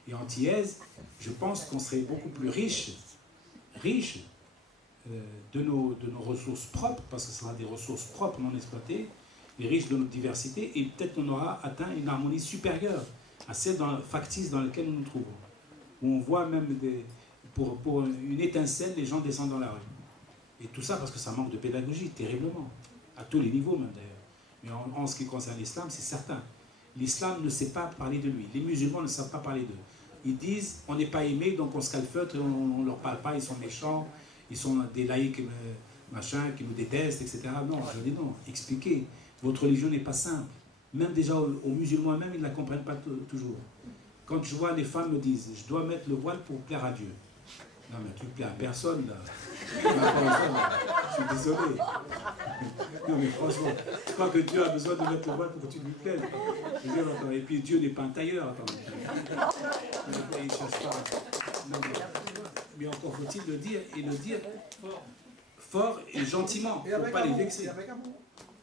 et antillaise, je pense qu'on serait beaucoup plus riche de nos ressources propres, parce que ce sera des ressources propres non exploitées, et riches de notre diversité, et peut-être qu'on aura atteint une harmonie supérieure à celle factice dans laquelle nous nous trouvons. Où on voit même, pour une étincelle, les gens descendent dans la rue. Et tout ça parce que ça manque de pédagogie, terriblement, à tous les niveaux même d'ailleurs. Mais en ce qui concerne l'islam, c'est certain. L'islam ne sait pas parler de lui. Les musulmans ne savent pas parler d'eux. Ils disent, on n'est pas aimé, donc on se calfeutre, on ne leur parle pas, ils sont méchants, ils sont des laïcs, machin, qui nous détestent, etc. Non, je dis non, expliquez. Votre religion n'est pas simple. Même déjà aux musulmans eux-mêmes, ils ne la comprennent pas toujours. Quand je vois les femmes me disent, je dois mettre le voile pour plaire à Dieu. Non mais tu ne plais à personne là. Je suis désolé. Non mais franchement, je crois que Dieu a besoin de mettre le voile pour que tu lui plaises. Et puis Dieu n'est pas un tailleur, attendez. Il ne cherche pas. Non, mais encore faut-il le dire, et le dire fort et gentiment, pour ne pas les vexer. Et avec amour.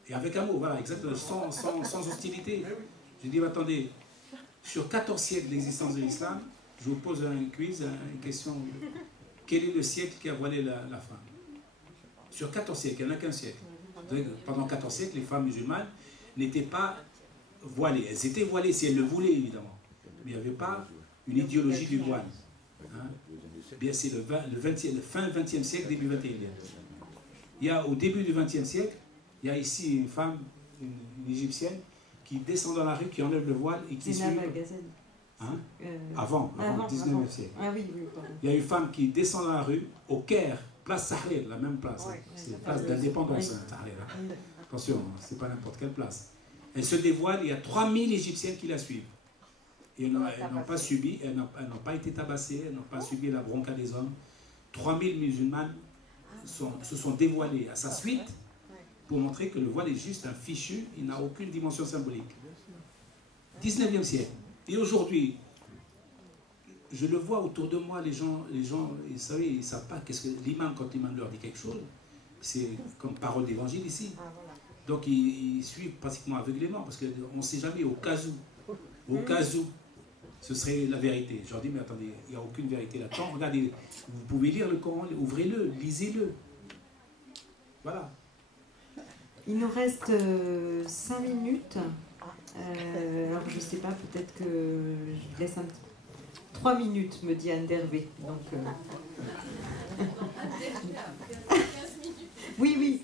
Et avec amour, voilà, exactement, sans hostilité. Je dis, attendez, sur 14 siècles d'existence de l'islam, je vous pose un quiz, une question. Quel est le siècle qui a voilé la femme? Sur 14 siècles, il n'y en a qu'un siècle. Pendant 14 siècles, les femmes musulmanes n'étaient pas voilées. Elles étaient voilées si elles le voulaient, évidemment. Mais il n'y avait pas une idéologie du voile. Hein? Bien, c'est le fin 20e siècle, début 21e. Il y a, au début du 20e siècle, il y a ici une femme, une égyptienne, qui descend dans la rue, qui enlève le voile et qui suit... Hein? Avant le 19e siècle. Ah, oui, pardon. Il y a une femme qui descend dans la rue, au Caire, place Tahrir, la même place. Ouais, c'est la place d'indépendance, Tahrir. Hein. Attention, c'est pas n'importe quelle place. Elle se dévoile, il y a 3000 Égyptiennes qui la suivent. Et elles n'ont pas subi, elles n'ont pas été tabassées, elles n'ont pas subi la bronca des hommes. 3000 musulmanes se sont dévoilées à sa suite pour montrer que le voile est juste un fichu, il n'a aucune dimension symbolique. 19e siècle. Et aujourd'hui, je le vois autour de moi, les gens vous savez, ils ne savent pas qu'est-ce que l'imam, quand l'imam leur dit quelque chose, c'est comme parole d'évangile ici. Donc ils suivent pratiquement aveuglément, parce qu'on ne sait jamais, au cas où, ce serait la vérité. Je leur dis, mais attendez, il n'y a aucune vérité là-dedans. Regardez, vous pouvez lire le Coran, ouvrez-le, lisez-le. Voilà. Il nous reste 5 minutes. Alors je ne sais pas, peut-être que je laisse un petit... 3 minutes, me dit Anne Dervé. Donc, oui,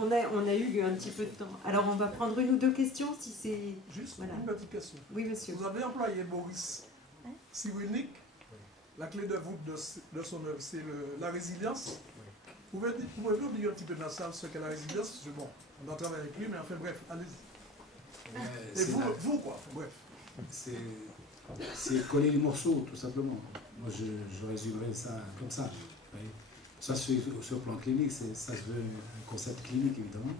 on a eu un petit peu de temps. Alors on va prendre une ou deux questions si c'est... Juste voilà. Une petite question. Oui, monsieur. Vous avez employé Boris Cyrulnik. La clé de voûte de son œuvre, c'est la résilience. Pouvez-vous dire un petit peu dans ça ce qu'est la résilience? Bon, on doit travailler avec lui, mais enfin bref, allez-y. Et vous quoi, bref. C'est coller les morceaux, tout simplement. Moi, je résumerais ça comme ça. Ça, sur le plan clinique, ça se veut un concept clinique, évidemment.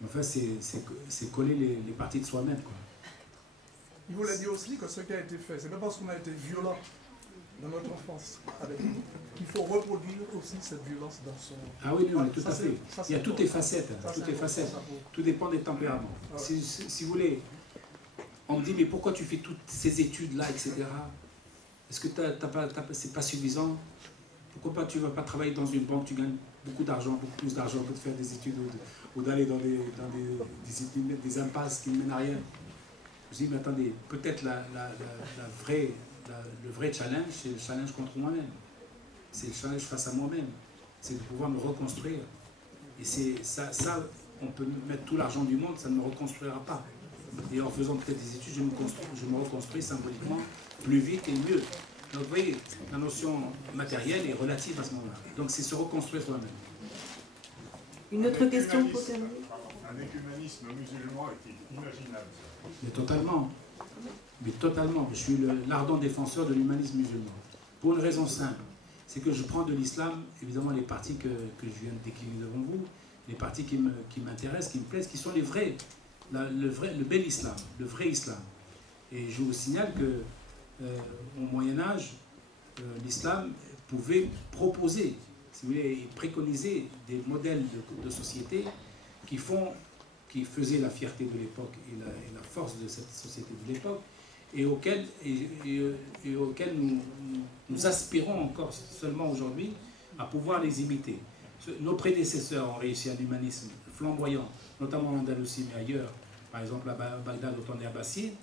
Mais enfin, c'est coller les parties de soi-même, quoi. Il voulait dire aussi que ce qui a été fait, c'est pas parce qu'on a été violent dans notre enfance avec nous qu'il faut reproduire aussi cette violence dans son... Ah oui, non, tout à fait. Il y a toutes les facettes. Tout dépend des tempéraments. Si vous voulez... On me dit, mais pourquoi tu fais toutes ces études-là, etc. Est-ce que c'est pas suffisant? Pourquoi tu ne vas pas travailler dans une banque, tu gagnes beaucoup d'argent, beaucoup plus d'argent que de faire des études ou d'aller dans des impasses qui ne mènent à rien? Je dis, mais attendez, peut-être le vrai challenge, c'est le challenge contre moi-même. C'est le challenge face à moi-même. C'est de pouvoir me reconstruire. Et c'est ça, on peut mettre tout l'argent du monde, ça ne me reconstruira pas. Et en faisant peut-être des études, je me reconstruis symboliquement plus vite et mieux. Donc vous voyez, la notion matérielle est relative à ce moment-là. Donc c'est se reconstruire soi-même. Une autre question pour terminer? Un écuménisme musulman est imaginable. Mais totalement. Mais totalement. Je suis l'ardent défenseur de l'humanisme musulman. Pour une raison simple. C'est que je prends de l'islam, évidemment, les parties que je viens de décliner devant vous, les parties qui m'intéressent, qui me plaisent, qui sont les vrais. Le bel islam, le vrai islam. Et je vous signale que au Moyen-Âge, l'islam pouvait proposer, si vous voulez, préconiser des modèles de société qui faisaient la fierté de l'époque et la force de cette société de l'époque, et auxquels nous aspirons encore seulement aujourd'hui à pouvoir les imiter. Nos prédécesseurs ont réussi un humanisme flamboyant, notamment en Andalousie, mais ailleurs, par exemple à Bagdad, au temps des Abbassides,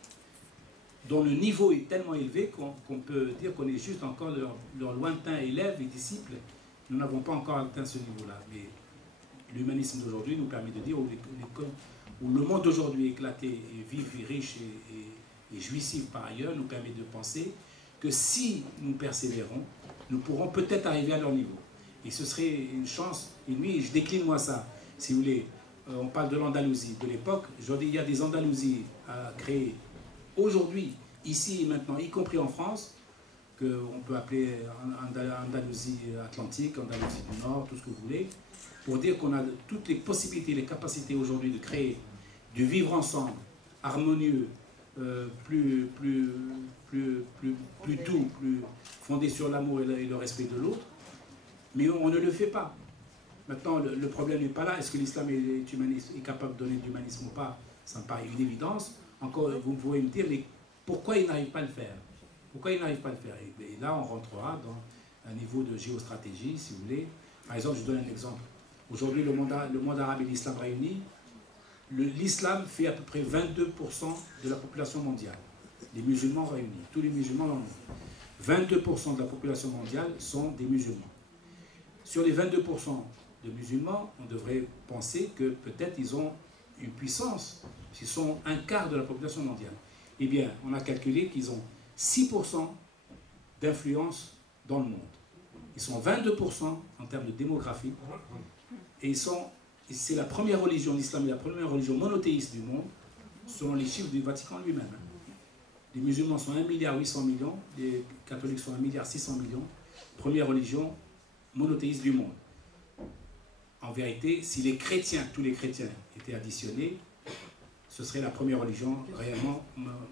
dont le niveau est tellement élevé qu'on peut dire qu'on est juste encore leur lointain élève et disciple. Nous n'avons pas encore atteint ce niveau-là. Mais l'humanisme d'aujourd'hui nous permet de dire où le monde d'aujourd'hui éclaté et vif et riche et jouissif par ailleurs nous permet de penser que si nous persévérons, nous pourrons peut-être arriver à leur niveau. Et ce serait une chance inouïe. Je décline moi ça, si vous voulez. On parle de l'Andalousie de l'époque. Je dis il y a des Andalousies à créer aujourd'hui, ici et maintenant, y compris en France, qu'on peut appeler Andalousie Atlantique, Andalousie du Nord, tout ce que vous voulez, pour dire qu'on a toutes les possibilités, les capacités aujourd'hui de créer du vivre ensemble, harmonieux, plus doux, plus fondé sur l'amour et le respect de l'autre, mais on ne le fait pas. Maintenant, le problème n'est pas là. Est-ce que l'islam est capable de donner de l'humanisme ou pas? Ça me paraît une évidence. Encore, vous pouvez me dire, mais pourquoi il n'arrive pas à le faire? Pourquoi il n'arrive pas à le faire? Et là, on rentrera dans un niveau de géostratégie, si vous voulez. Par exemple, je donne un exemple. Aujourd'hui, le monde arabe et l'islam réunis, l'islam fait à peu près 22% de la population mondiale. Les musulmans réunis, tous les musulmans dans le monde. 22% de la population mondiale sont des musulmans. Sur les 22% de musulmans, on devrait penser que peut-être ils ont une puissance, ils sont un quart de la population mondiale. Eh bien, on a calculé qu'ils ont 6% d'influence dans le monde. Ils sont 22% en termes de démographie. Et c'est la première religion, l'islam est la première religion monothéiste du monde, selon les chiffres du Vatican lui-même. Les musulmans sont 1,8 milliard, les catholiques sont 1,6 milliard. Première religion monothéiste du monde. En vérité, si les chrétiens, tous les chrétiens étaient additionnés, ce serait la première religion réellement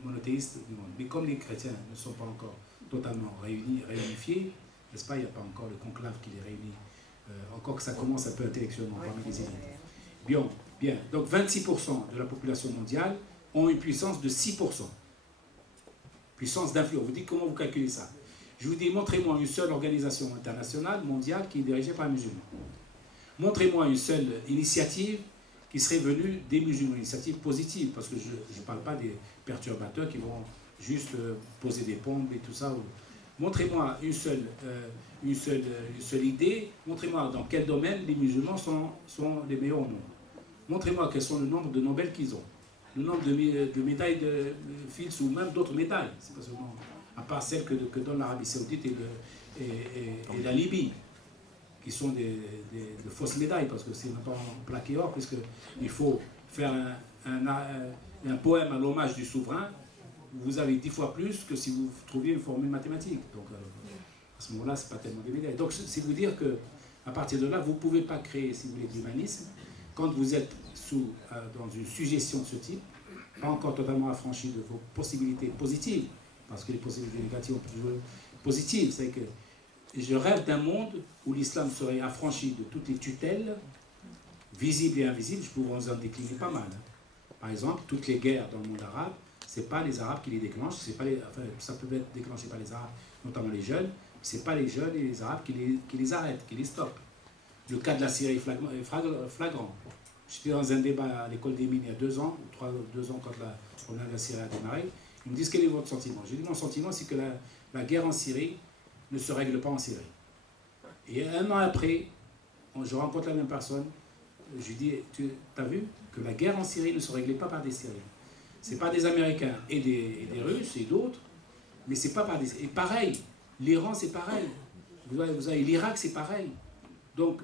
monothéiste du monde. Mais comme les chrétiens ne sont pas encore totalement réunifiés, n'est-ce pas, il n'y a pas encore le conclave qui les réunit, encore que ça commence un peu intellectuellement parmi les élites. Bien. Donc 26% de la population mondiale ont une puissance de 6%. Puissance d'influence. Vous dites comment vous calculez ça? Je vous dis, montrez-moi une seule organisation internationale, mondiale, qui est dirigée par un musulman. Montrez-moi une seule initiative qui serait venue des musulmans, une initiative positive, parce que je ne parle pas des perturbateurs qui vont juste poser des bombes et tout ça. Montrez-moi une seule idée, montrez-moi dans quel domaine les musulmans sont les meilleurs au monde. Montrez-moi quels sont le nombre de Nobel qu'ils ont, le nombre de médailles de Fields ou même d'autres médailles, c'est pas seulement, à part celles que donne l'Arabie Saoudite et la Libye, qui sont de fausses médailles, parce que c'est pas en plaqué or, puisqu'il faut faire un poème à l'hommage du souverain. Vous avez 10 fois plus que si vous trouviez une formule mathématique. Donc à ce moment-là, c'est pas tellement des médailles. Donc c'est vous dire que à partir de là, vous ne pouvez pas créer, si vous voulez, de l'humanisme quand vous êtes dans une suggestion de ce type, pas encore totalement affranchi de vos possibilités positives, parce que les possibilités négatives ont toujours positives. C'est que je rêve d'un monde où l'islam serait affranchi de toutes les tutelles, visibles et invisibles. Je pourrais vous en décliner pas mal. Par exemple, toutes les guerres dans le monde arabe, ce n'est pas les Arabes qui les déclenchent, ça peut être déclenché par les Arabes, notamment les jeunes, ce n'est pas les jeunes et les Arabes qui les arrêtent, qui les stoppent. Le cas de la Syrie est flagrant. J'étais dans un débat à l'école des mines il y a 2 ans, 2 ans quand la problème de la Syrie a démarré. Ils me disent quel est votre sentiment? J'ai dit mon sentiment c'est que la guerre en Syrie ne se règle pas en Syrie. Et 1 an après, je rencontre la même personne, je lui dis, tu as vu que la guerre en Syrie ne se réglait pas par des Syriens. Ce n'est pas des Américains et des Russes et d'autres, mais c'est pas par des... Et pareil, l'Iran c'est pareil, vous avez l'Irak c'est pareil. Donc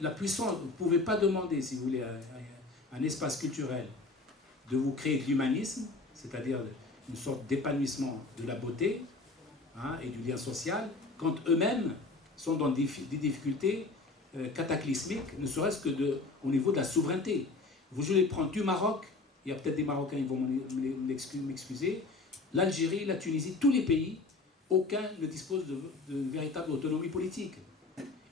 la puissance, vous ne pouvez pas demander, si vous voulez, un espace culturel de vous créer de l'humanisme, c'est-à-dire une sorte d'épanouissement de la beauté et du lien social, quand eux-mêmes sont dans des difficultés cataclysmiques, ne serait-ce que au niveau de la souveraineté. Vous voulez prendre du Maroc, il y a peut-être des Marocains qui vont m'excuser, l'Algérie, la Tunisie, tous les pays, aucun ne dispose de véritable autonomie politique.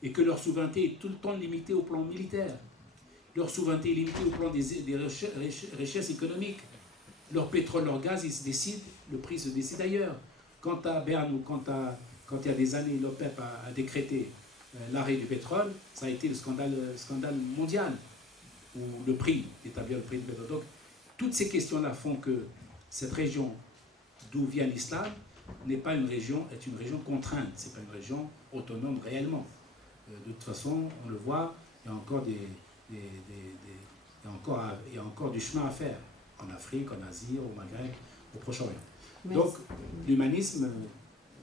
Et que leur souveraineté est tout le temps limitée au plan militaire. Leur souveraineté est limitée au plan des richesses économiques. Leur pétrole, leur gaz, ils se décident le prix se décide ailleurs. Quand à Berne ou quand il y a des années, l'OPEP a décrété l'arrêt du pétrole, ça a été le scandale mondial, où le prix, d'établir le prix du pétrole. Donc, toutes ces questions-là font que cette région d'où vient l'islam n'est pas une région, est une région contrainte, c'est pas une région autonome réellement. De toute façon, on le voit, il y a encore il y a encore du chemin à faire en Afrique, en Asie, au Maghreb, au Proche-Orient. Donc, l'humanisme,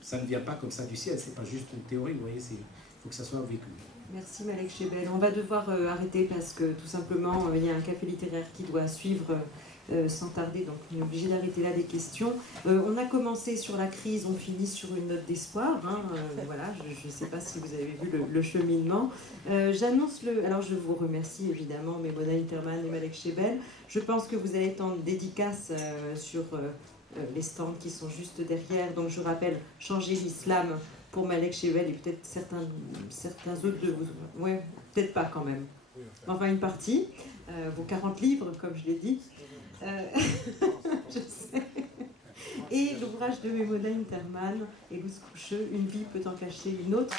ça ne vient pas comme ça du ciel, c'est pas juste une théorie, vous voyez, il faut que ça soit vécu. Merci Malek Chebel. On va devoir arrêter parce que tout simplement, il y a un café littéraire qui doit suivre sans tarder, donc on est obligé d'arrêter là des questions. On a commencé sur la crise, on finit sur une note d'espoir. Hein, voilà, je ne sais pas si vous avez vu le cheminement. J'annonce alors je vous remercie évidemment, Memona Interman et Malek Chebel. Je pense que vous allez être en dédicace sur les stands qui sont juste derrière. Donc je rappelle, changer l'islam pour Malek Chebel et peut-être certains autres de vous. Ouais, peut-être pas quand même. Enfin une partie. Vos 40 livres, comme je l'ai dit. Je sais. Et l'ouvrage de Memona Interman et Luz Coucheux, Une vie peut en cacher une autre.